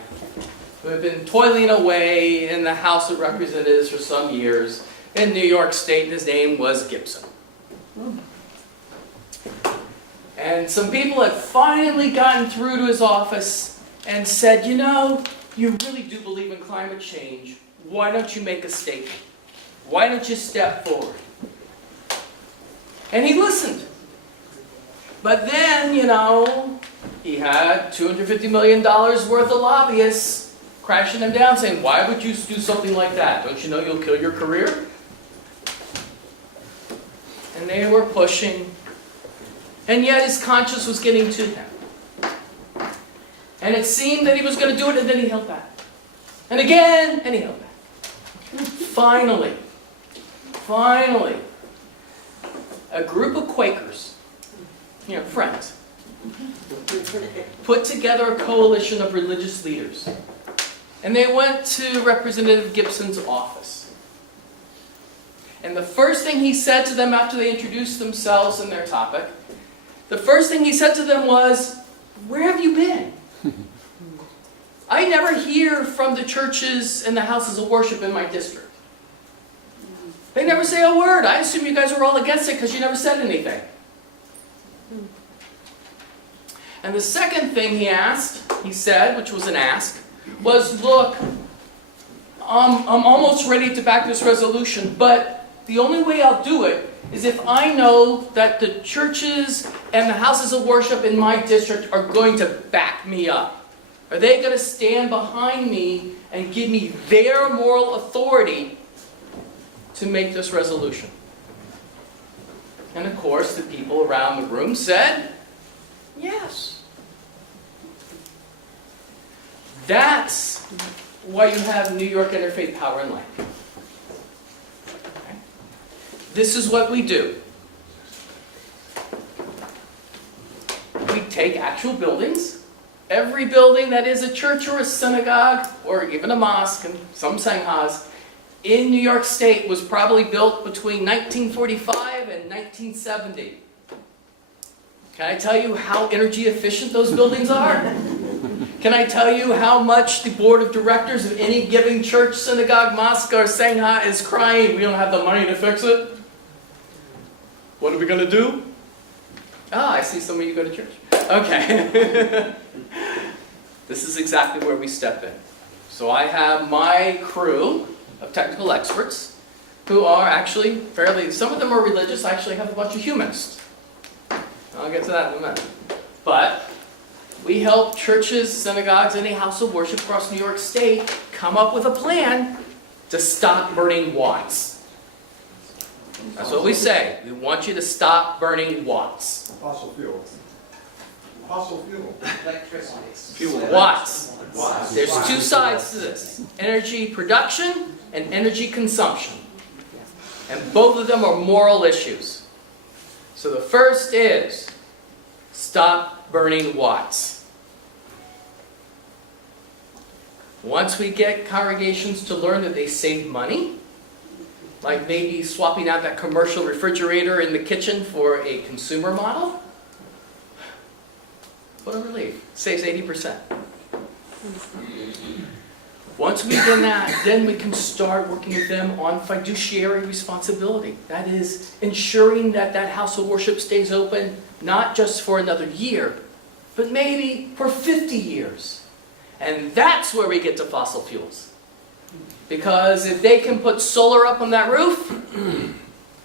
who had been toiling away in the House of Representatives for some years in New York State, and his name was Gibson. And some people had finally gotten through to his office and said, you know, you really do believe in climate change. Why don't you make a statement? Why don't you step forward? And he listened. But then, you know, he had $250 million worth of lobbyists crashing him down saying, why would you do something like that? Don't you know you'll kill your career? And they were pushing. And yet his conscience was getting to him. And it seemed that he was going to do it, and then he held back. And again, and he held back. Finally, a group of Quakers, you know, friends, put together a coalition of religious leaders. And they went to Representative Gibson's office. And the first thing he said to them after they introduced themselves and their topic, the first thing he said to them was, where have you been? I never hear from the churches and the houses of worship in my district. They never say a word. I assume you guys were all against it because you never said anything. And the second thing he said, which was an ask, was, look, I'm almost ready to back this resolution, but the only way I'll do it is if I know that the churches and the houses of worship in my district are going to back me up. Are they going to stand behind me and give me their moral authority to make this resolution? And of course, the people around the room said, yes. That's why you have New York Interfaith Power and Light. Okay. This is what we do. We take actual buildings, every building that is a church or a synagogue or even a mosque and some sanghas, in New York State was probably built between 1945 and 1970. Can I tell you how energy efficient those buildings are? Can I tell you how much the board of directors of any given church, synagogue, mosque, or sangha is crying, we don't have the money to fix it? What are we going to do? Ah, I see some of you go to church. Okay. This is exactly where we step in. So I have my crew of technical experts who are actually fairly, some of them are religious, I actually have a bunch of humanists. I'll get to that in a minute. But we help churches, synagogues, any house of worship across New York State come up with a plan to stop burning watts. That's what we say. We want you to stop burning watts. Fossil fuel. Fossil fuel. Watts. There's two sides to this. Energy production and energy consumption. And both of them are moral issues. So the first is, stop burning watts. Once we get congregations to learn that they save money, like maybe swapping out that commercial refrigerator in the kitchen for a consumer model, what a relief. Saves 80%. Once we do that, then we can start working with them on fiduciary responsibility. That is, ensuring that that house of worship stays open, not just for another year, but maybe for 50 years. And that's where we get to fossil fuels. Because if they can put solar up on that roof,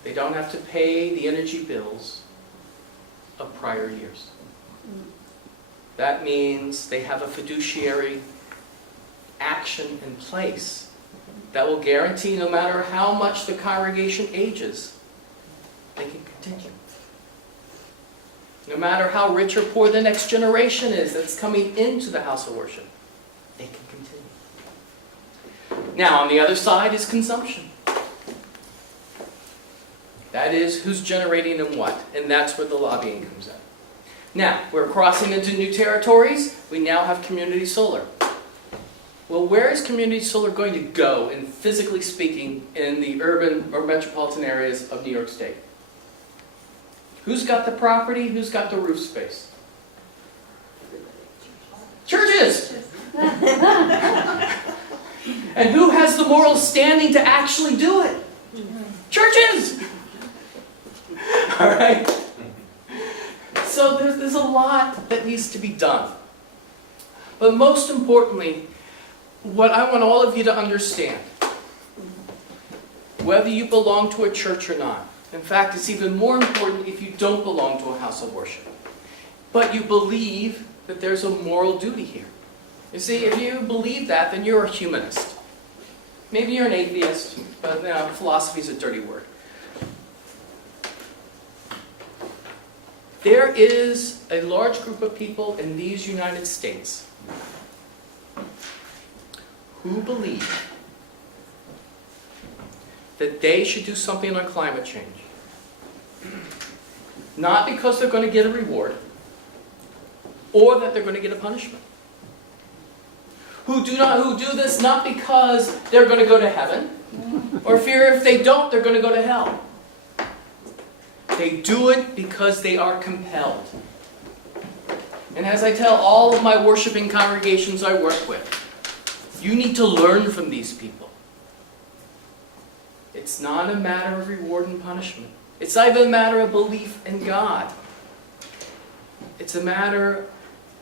they don't have to pay the energy bills of prior years. That means they have a fiduciary action in place that will guarantee no matter how much the congregation ages, they can continue. No matter how rich or poor the next generation is that's coming into the house of worship, they can continue. Now, on the other side is consumption. That is, who's generating and what, and that's where the lobbying comes in. Now, we're crossing into new territories. We now have community solar. Well, where is community solar going to go, in physically speaking, in the urban or metropolitan areas of New York State? Who's got the property? Who's got the roof space? Churches! And who has the moral standing to actually do it? Churches! All right? So there's a lot that needs to be done. But most importantly, what I want all of you to understand, whether you belong to a church or not, in fact, it's even more important if you don't belong to a house of worship, but you believe that there's a moral duty here. You see, if you believe that, then you're a humanist. Maybe you're an atheist, but philosophy is a dirty word. There is a large group of people in these United States who believe that they should do something on climate change. Not because they're going to get a reward, or that they're going to get a punishment. Who do this not because they're going to go to heaven, or fear if they don't, they're going to go to hell. They do it because they are compelled. And as I tell all of my worshiping congregations I work with, you need to learn from these people. It's not a matter of reward and punishment. It's not even a matter of belief in God. It's a matter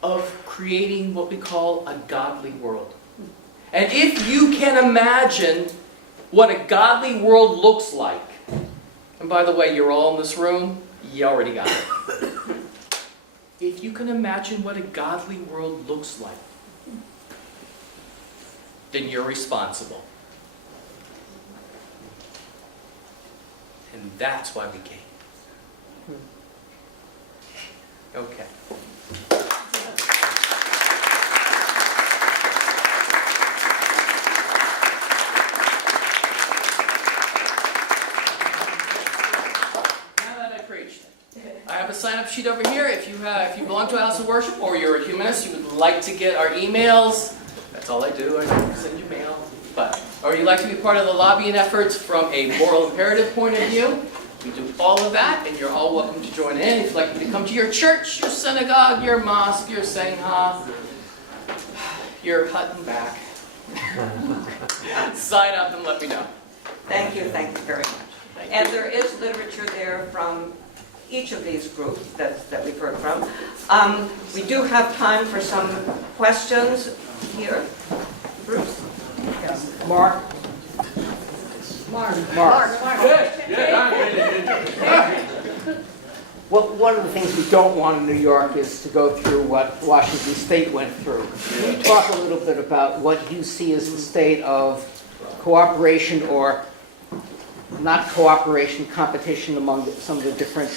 of creating what we call a godly world. And if you can imagine what a godly world looks like, and by the way, you're all in this room, you already got it. If you can imagine what a godly world looks like, then you're responsible. And that's why we came. Okay. I have a sign-up sheet over here. If you belong to a house of worship or you're a humanist, you would like to get our emails. That's all I do. I send you mail. But, or you'd like to be part of the lobbying efforts from a moral imperative point of view, we do all of that, and you're all welcome to join in. If you'd like me to come to your church, your synagogue, your mosque, your sangha, your hut and back, sign up and let me know. Thank you very much. Thank And you. there is literature there from each of these groups that we've heard from. We do have time for some questions here. Bruce? Mark? Well, one of the things we don't want in New York is to go through what Washington State went through. Can you talk a little bit about what you see as the state of cooperation or not cooperation, competition among some of the different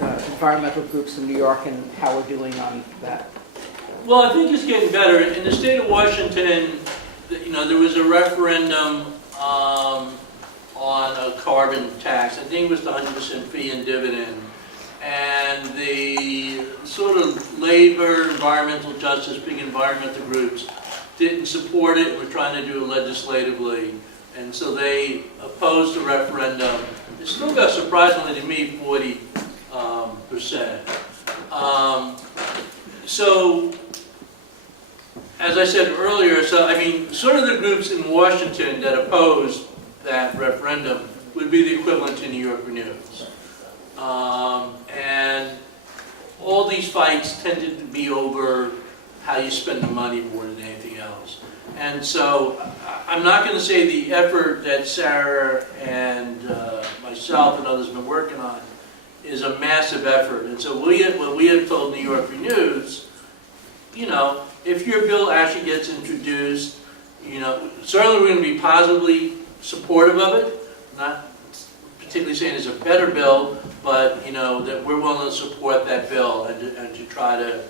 environmental groups in New York and how we're doing on that? Well, I think it's getting better. In the state of Washington, there was a referendum on a carbon tax. I think it was the 100% fee and dividend. And the sort of labor, environmental justice, big environmental groups didn't support it and were trying to do it legislatively. And so they opposed the referendum. It still got, surprisingly to me, 40%. So, as I said earlier, sort of the groups in Washington that opposed that referendum would be the equivalent to New York Renews. And all these fights tended to be over how you spend the money more than anything else. And so I'm not going to say the effort that Sarah and myself and others have been working on is a massive effort. And so what we have told New York Renews, if your bill actually gets introduced, certainly we're going to be positively supportive of it, not particularly saying it's a better bill, but, that we're willing to support that bill and to try to,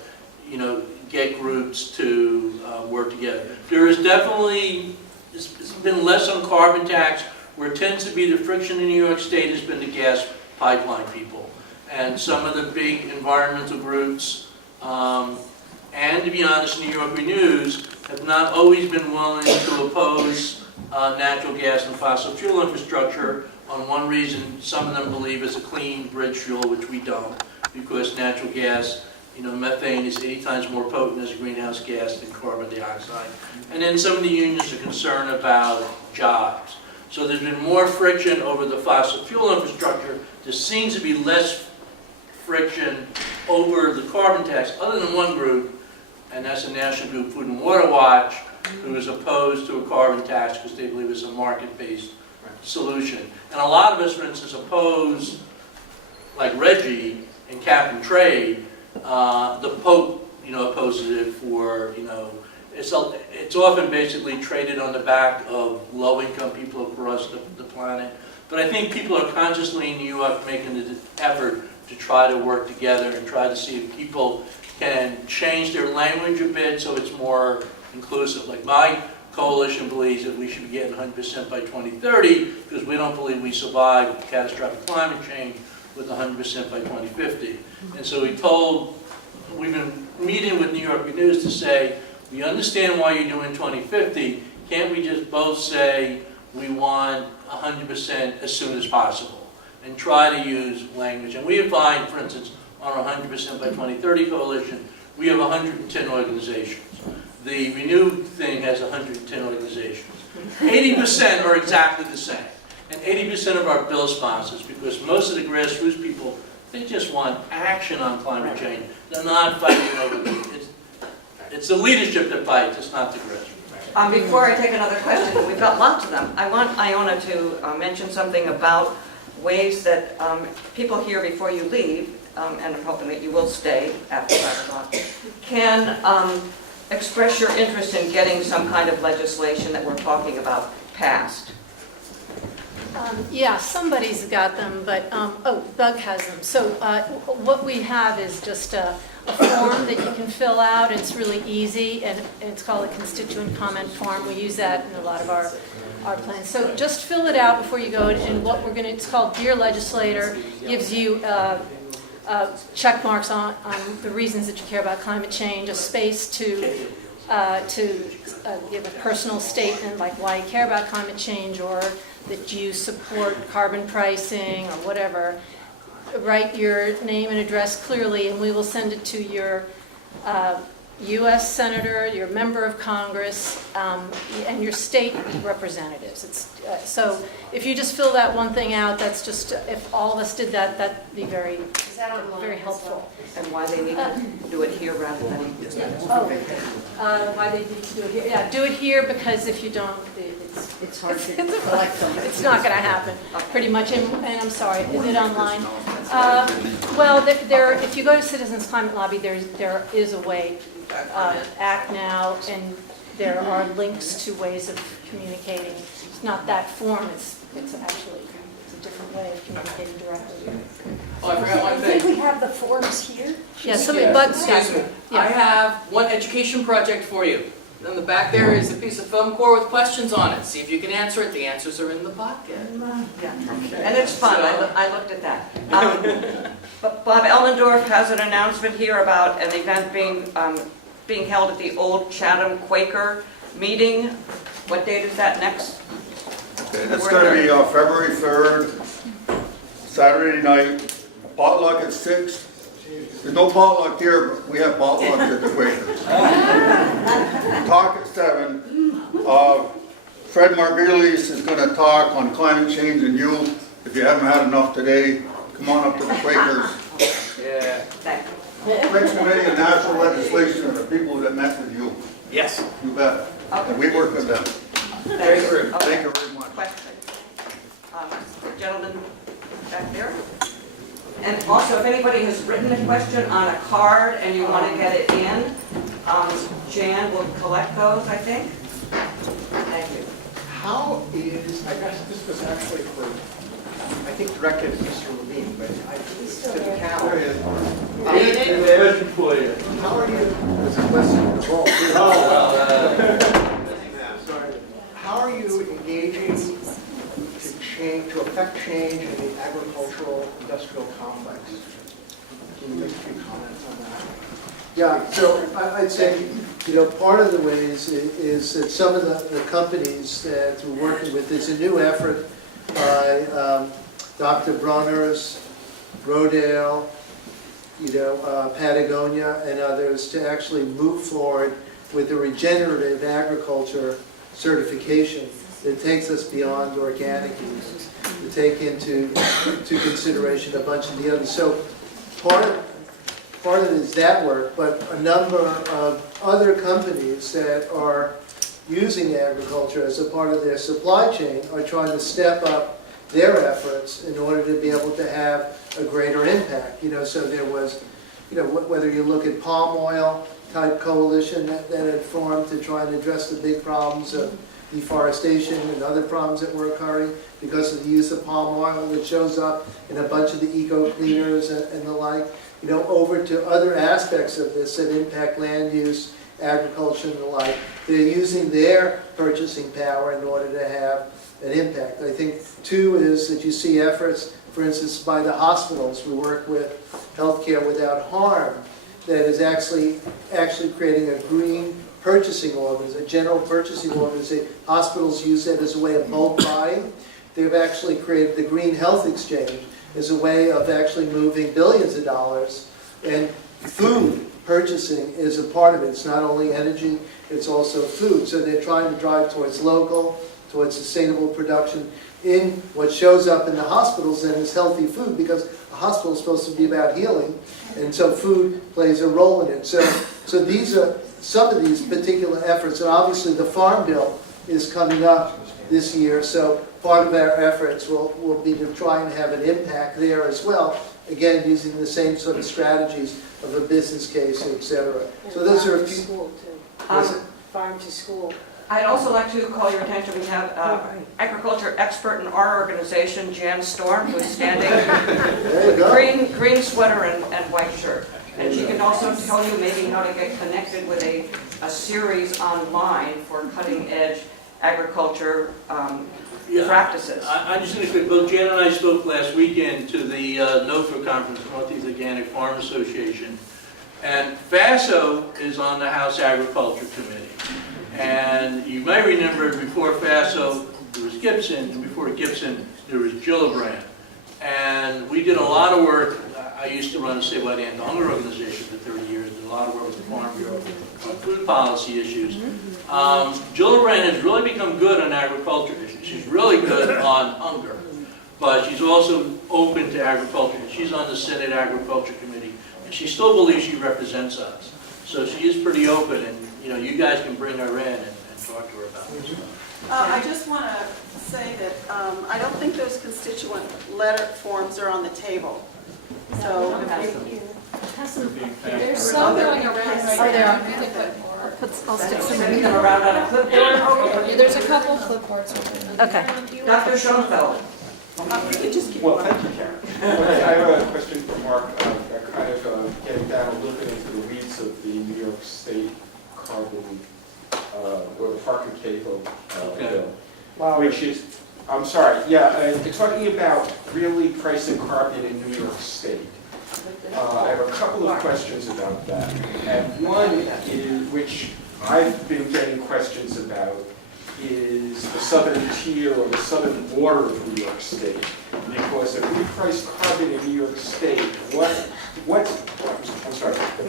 get groups to work together. There is definitely, it's been less on carbon tax, where it tends to be the friction in New York State has been the gas pipeline people. And some of the big environmental groups, and to be honest, New York Renews have not always been willing to oppose natural gas and fossil fuel infrastructure on one reason. Some of them believe it's a clean bridge fuel, which we don't, because natural gas, methane is 80 times more potent as a greenhouse gas than carbon dioxide. And then some of the unions are concerned about jobs. So there's been more friction over the fossil fuel infrastructure. There seems to be less friction over the carbon tax, other than one group, and that's the national group Food and Water Watch, who is opposed to a carbon tax because they believe it's a market-based solution. And a lot of us, for instance, oppose, like Reggie and Cap and Trade, the Pope, opposes it for, it's often basically traded on the back of low-income people across the planet. But I think people are consciously in New York making the effort to try to work together and try to see if people can change their language a bit so it's more inclusive. Like my coalition believes that we should be getting 100% by 2030 because we don't believe we survive catastrophic climate change with 100% by 2050. And so we've been meeting with New York News to say, we understand why you're doing 2050. Can't we just both say we want 100% as soon as possible and try to use language? And we find, for instance, on our 100% by 2030 coalition, we have 110 organizations. The Renew thing has 110 organizations. 80% are exactly the same. And 80% of our bill sponsors, because most of the grassroots people, they just want action on climate change. They're not fighting over it's the leadership that fights, it's not the grassroots. Before I take another question, we've got lots of them. I want Iona to mention something about ways that people here before you leave, and I'm hoping that you will stay after 5 o'clock, can express your interest in getting some kind of legislation that we're talking about passed. Yeah, somebody's got them, but, Doug has them. So what we have is just a form that you can fill out. It's really easy, and it's called a constituent comment form. We use that in a lot of our plans. So just fill it out before you go, and what we're going to, it's called Dear Legislator, gives you check marks on the reasons that you care about climate change, a space to give a personal statement like why you care about climate change or that you support carbon pricing or whatever. Write your name and address clearly, and we will send it to your U.S. Senator, your member of Congress, and your state representatives. So if you just fill that one thing out, that's just, if all of us did that, that'd be very, very helpful. And why they need to do it here rather than... Why they need to do it here? Yeah, do it here because if you don't, It's hard to collect them. it's not going to happen, pretty much. And I'm sorry, is it online? Well, if you go to Citizens Climate Lobby, there is a way, Act Now, and there are links to ways of communicating. It's not that form, it's actually a different way of communicating directly. Oh, I forgot one thing. we have the forms here. Yeah, somebody, but, Excuse me. I have one education project for you. On the back there is a piece of foam core with questions on it. See if you can answer it. The answers are in the pocket. Yeah. And it's fun, I looked at that. Bob Elmendorf has an announcement here about an event being held at the Old Chatham Quaker meeting. What date is that next? It's going to be February 3rd, Saturday night, potluck at 6. There's no potluck here, but we have potluck at the Quakers. Talk at 7. Fred Margulies is going to talk on climate change and youth. If you haven't had enough today, come on up to the Quakers. Yeah. Thank you. French Committee on National Legislation are the people that met with you. Yes. You bet. And we work with them. Very true. Thank you very much. Question. The gentleman back there. And also, if anybody has written a question on a card and you want to get it in, Jan will collect those, I think. Thank you. How is, I guess this was actually for, I think directed at Mr. Levine, but I think it's to the council. Question for you. How are you, there's a question in the ball. Sorry. How are you engaging to affect change in the agricultural industrial complex? Can you make a few comments on that? Yeah, so I'd say, part of the ways is that some of the companies that we're working with, there's a new effort by Dr. Bronner's, Rodale, Patagonia, and others to actually move forward with the regenerative agriculture certification that takes us beyond organic use, to take into consideration a bunch of the others. So part of it is that work, but a number of other companies that are using agriculture as a part of their supply chain are trying to step up their efforts in order to be able to have a greater impact. So there was, whether you look at palm oil type coalition that had formed to try and address the big problems of deforestation and other problems that were occurring because of the use of palm oil that shows up in a bunch of the eco-cleaners and the like, over to other aspects of this that impact land use, agriculture and the like. They're using their purchasing power in order to have an impact. I think, two, is that you see efforts, for instance, by the hospitals. We work with Healthcare Without Harm that is actually creating a green purchasing organization, a general purchasing organization. Hospitals use it as a way of bulk buying. They've actually created the Green Health Exchange as a way of actually moving billions of dollars. And food purchasing is a part of it. It's not only energy, it's also food. So they're trying to drive towards local, towards sustainable production in what shows up in the hospitals then is healthy food, because a hospital is supposed to be about healing, and so food plays a role in it. So these are some of these particular efforts, and obviously the Farm Bill is coming up this year, so part of our efforts will be to try and have an impact there as well, again using the same sort of strategies of a business case, etc. So those are a few. Farm to school. I'd also like to call your attention, we have agriculture expert in our organization, Jan Storm, who's standing green sweater and white shirt. And she can also tell you maybe how to get connected with a series online for cutting edge agriculture practices. I'm just going to quick, both Jan and I spoke last weekend to the NOFA conference, Northeast Organic Farm Association. And FASO is on the House Agriculture Committee. And you may remember before FASO, there was Gibson, and before Gibson, there was Gillibrand. And we did a lot of work. I used to run a statewide anti-hunger organization for 30 years, did a lot of work with the Farm Bureau on food policy issues. Gillibrand has really become good on agriculture issues. She's really good on hunger, but she's also open to agriculture. She's on the Senate Agriculture Committee, and she still believes she represents us. So she is pretty open, and you guys can bring her in and talk to her about this stuff. I just want to say that I don't think those constituent letter forms are on the table. So There's some going around right now. There are. I'll stick some Sending them around on a clipboard. There's a couple clipboards. Okay. Dr. Schoenfeld. we could just keep Well, going. thank you, Karen. Okay, I have a question for Mark, kind of getting down a little bit into the weeds of the New York State carbon, or the Park and Capo bill. Wow. Which is, I'm sorry, yeah, you're talking about really pricing carbon in New York State. I have a couple of questions about that. And one is, which I've been getting questions about, is the southern tier or the southern border of New York State. Because if we price carbon in New York State, if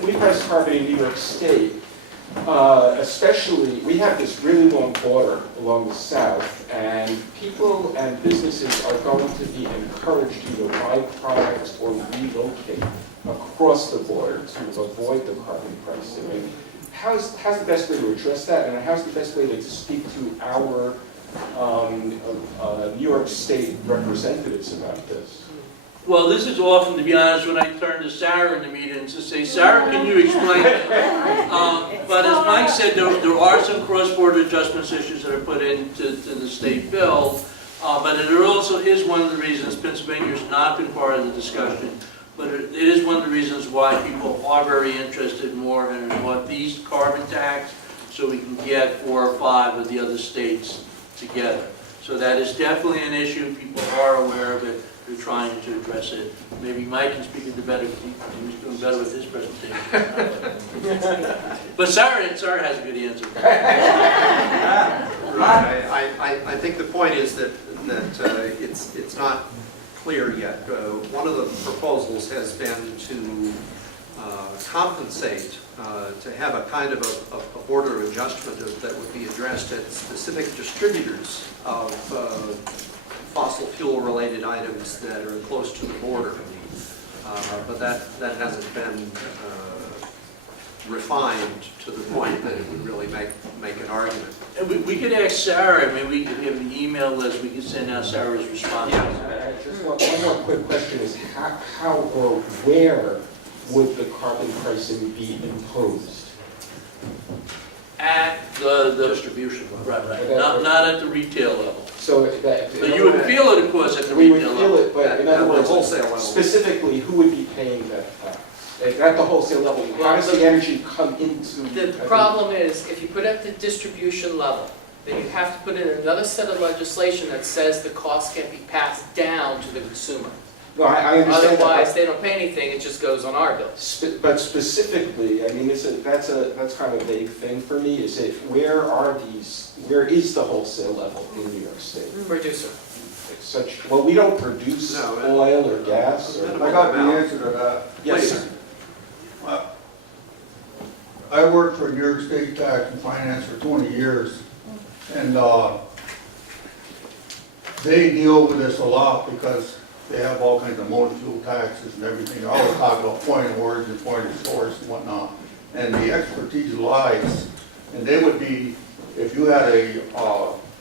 we price carbon in New York State, especially, we have this really long border along the south, and people and businesses are going to be encouraged to either buy products or relocate across the border to avoid the carbon pricing. I mean, how's the best way to address that, and how's the best way to speak to our New York State representatives about this? Well, this is often, to be honest, when I turn to Sarah in the meetings to say, Sarah, can you explain it? But as Mike said, there are some cross-border adjustments issues that are put into the state bill, but it also is one of the reasons Pennsylvania has not been part of the discussion. But it is one of the reasons why people are very interested more in what these carbon tax, so we can get 4 or 5 of the other states together. So that is definitely an issue. People are aware of it. They're trying to address it. Maybe Mike can speak it better. He was doing better with his presentation. But Sarah has a good answer. Right. I think the point is that it's not clear yet. One of the proposals has been to compensate, to have a kind of a border adjustment that would be addressed at specific distributors of fossil fuel related items that are close to the border. But that hasn't been refined to the point that it would really make an argument. And we could ask Sarah, maybe we could have an email list, we could send out Sarah's response. Just one more quick question is, how or where would the carbon pricing be imposed? At the distribution, right. Not at the retail level. So that But you would feel it, of course, at the we would retail feel level. it, but in other words, wholesale level. specifically, who would be paying that tax? At the wholesale level, how does the energy come into? The problem is, if you put it at the distribution level, then you have to put in another set of legislation that says the cost can be passed down to the consumer. No, I understand Otherwise, that. they don't pay anything, it just goes on our bill. But specifically, I mean, that's kind of a vague thing for me, is where is the wholesale level in New York State? Producer. It's such, well, we don't produce No, oil or gas. Or, I got the answer to that. yes, sir. I worked for New York State Tax and Finance for 20 years, and they deal with this a lot because they have all kinds of motor fuel taxes and everything. They always talk about point of origin, point of source and whatnot. And the expertise lies, and they would be, if you had a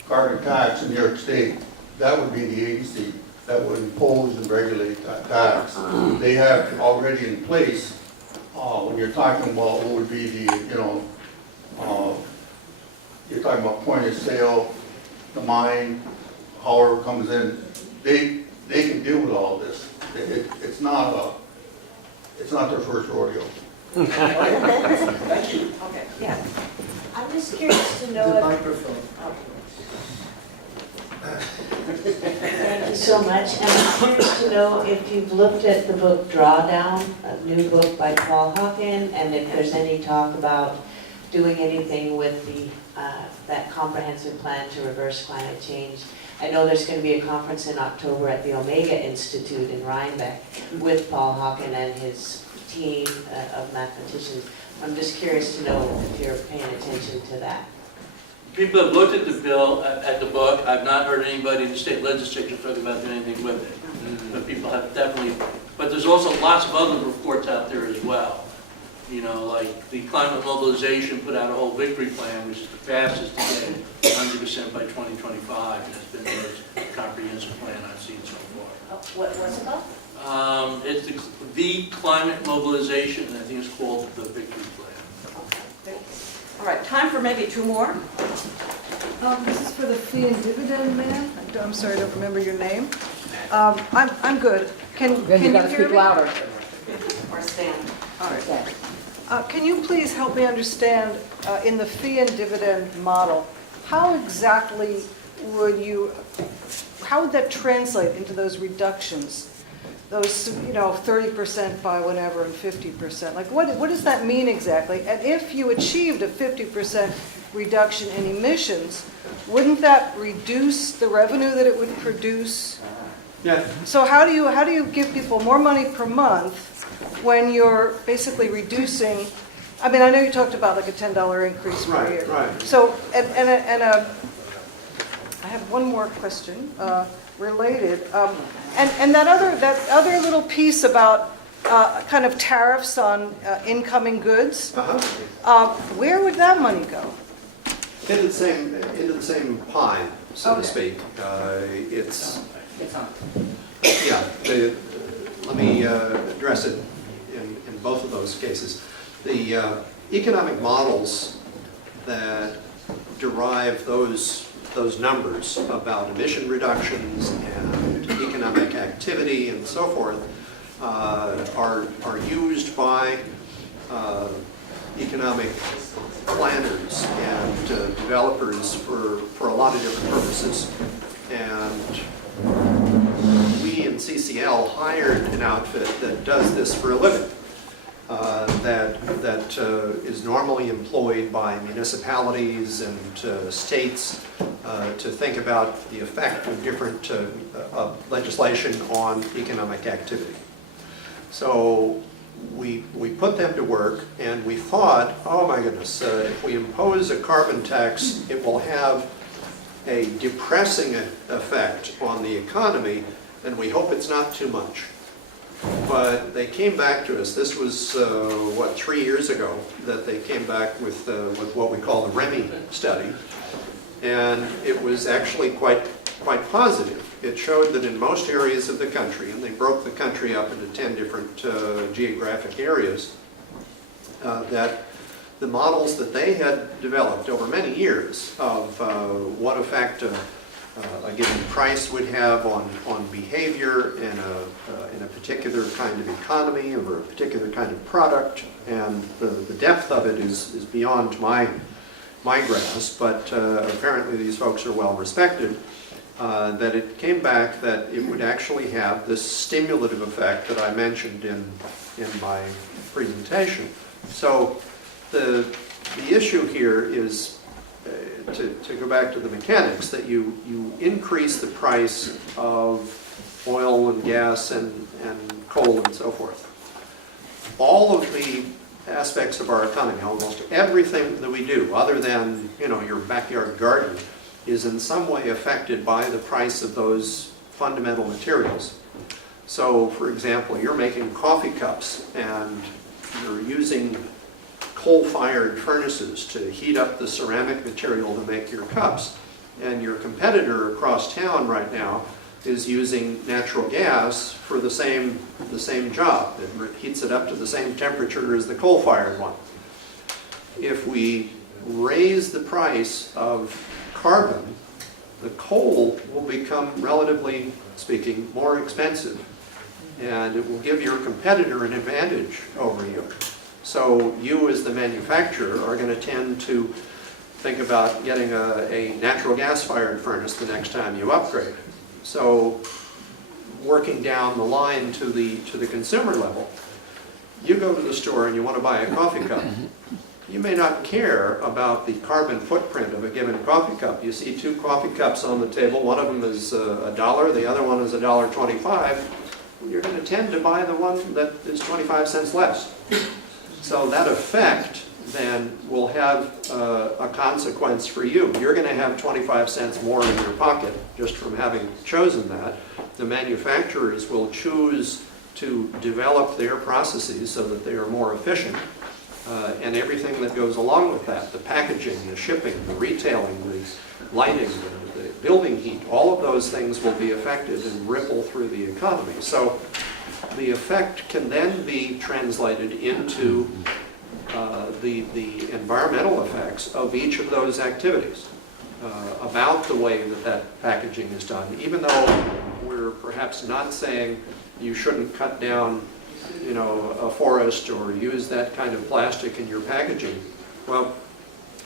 carbon tax in New York State, that would be the agency that would impose and regulate that tax. They have already in place, when you're talking about what would be the, you're talking about point of sale, the mine, however it comes in, they can deal with all this. It's not their first rodeo. Thank you. Okay, yeah. I'm just curious to know The if microphone. Thank you so much. And I'm curious to know if you've looked at the book Drawdown, a new book by Paul Hawken, and if there's any talk about doing anything with the that comprehensive plan to reverse climate change. I know there's going to be a conference in October at the Omega Institute in Rhinebeck with Paul Hawken and his team of mathematicians. I'm just curious to know if you're paying attention to that. People have looked at the bill, at the book. I've not heard anybody in the state legislature talk about doing anything with it. But people have definitely, but there's also lots of other reports out there as well. You know, like the climate mobilization put out a whole victory plan, which is the fastest to get 100% by 2025. And it's been the most comprehensive plan I've seen so far. What's it called? It's the climate mobilization, and I think it's called the victory plan. All right, time for maybe two more. This is for the fee and dividend man. I'm sorry, I don't remember your name. I'm good. Can Then you you gotta hear speak me? louder. Or stand. All right. Can you please help me understand, in the fee and dividend model, how exactly how would that translate into those reductions? Those, 30% by whenever and 50%. Like, what does that mean exactly? And if you achieved a 50% reduction in emissions, wouldn't that reduce the revenue that it would produce? Yeah. So how do you give people more money per month when you're basically reducing? I mean, I know you talked about like a $10 increase per year. Right. So, I have one more question related, and that other little piece about kind of tariffs on incoming goods. Where would that money go? Into the same pie, so to speak. Let me address it in both of those cases. The economic models that derive those numbers about emission reductions and economic activity and so forth are used by economic planners and developers for a lot of different purposes. And we in CCL hired an outfit that does this for a living, that is normally employed by municipalities and states to think about the effect of different legislation on economic activity. So we put them to work, and we thought, oh my goodness, if we impose a carbon tax, it will have a depressing effect on the economy, and we hope it's not too much. But they came back to us. This was, 3 years ago, that they came back with what we call the REMI study. And it was actually quite positive. It showed that in most areas of the country, and they broke the country up into 10 different geographic areas, that the models that they had developed over many years of what effect a given price would have on behavior in a particular kind of economy or a particular kind of product, and the depth of it is beyond my grasp, but apparently these folks are well respected, that it came back that it would actually have this stimulative effect that I mentioned in my presentation. So the issue here is, to go back to the mechanics, that you increase the price of oil and gas and coal and so forth. All of the aspects of our economy, almost everything that we do, other than your backyard garden, is in some way affected by the price of those fundamental materials. So, for example, you're making coffee cups and you're using coal-fired furnaces to heat up the ceramic material to make your cups, and your competitor across town right now is using natural gas for the same job. It heats it up to the same temperature as the coal-fired one. If we raise the price of carbon, the coal will become, relatively speaking, more expensive, and it will give your competitor an advantage over you. So you, as the manufacturer, are going to tend to think about getting a natural gas-fired furnace the next time you upgrade. So working down the line to the consumer level, you go to the store and you want to buy a coffee cup. You may not care about the carbon footprint of a given coffee cup. You see two coffee cups on the table, one of them is $1, the other one is $1.25. You're going to tend to buy the one that is 25 cents less. So that effect then will have a consequence for you. You're going to have 25 cents more in your pocket just from having chosen that. The manufacturers will choose to develop their processes so that they are more efficient, and everything that goes along with that, the packaging, the shipping, the retailing, the lighting, the building heat, all of those things will be affected and ripple through the economy. So the effect can then be translated into the environmental effects of each of those activities, about the way that that packaging is done, even though we're perhaps not saying you shouldn't cut down, you know, a forest or use that kind of plastic in your packaging. Well,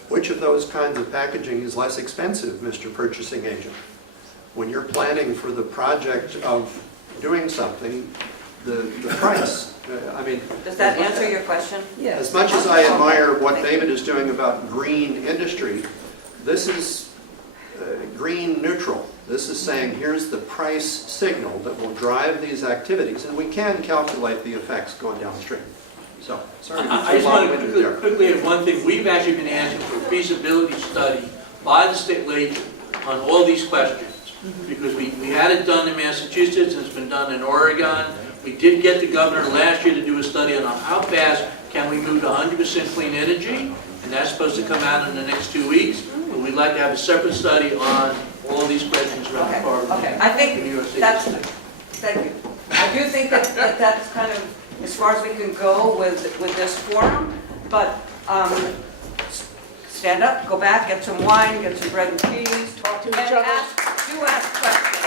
which of those kinds of packaging is less expensive, Mr. Purchasing Agent? When you're planning for the project of doing something, the price, I mean... Does that answer your question? Yes. As much as I admire what David is doing about green industry, this is green neutral. This is saying here's the price signal that will drive these activities, and we can calculate the effects going downstream. So, sorry to be I too just want long-winded to there. quickly add one thing. We've actually been asking for a feasibility study by the state legislature on all these questions, because we had it done in Massachusetts and it's been done in Oregon. We did get the governor last year to do a study on how fast can we move to 100% clean energy, and that's supposed to come out in the next 2 weeks. But we'd like to have a separate study on all these questions around the carbon. Okay, I think that's, thank you. I do think that that's kind of as far as we can go with this forum, but stand up, go back, get some wine, get some bread and cheese, talk to each other, do ask questions.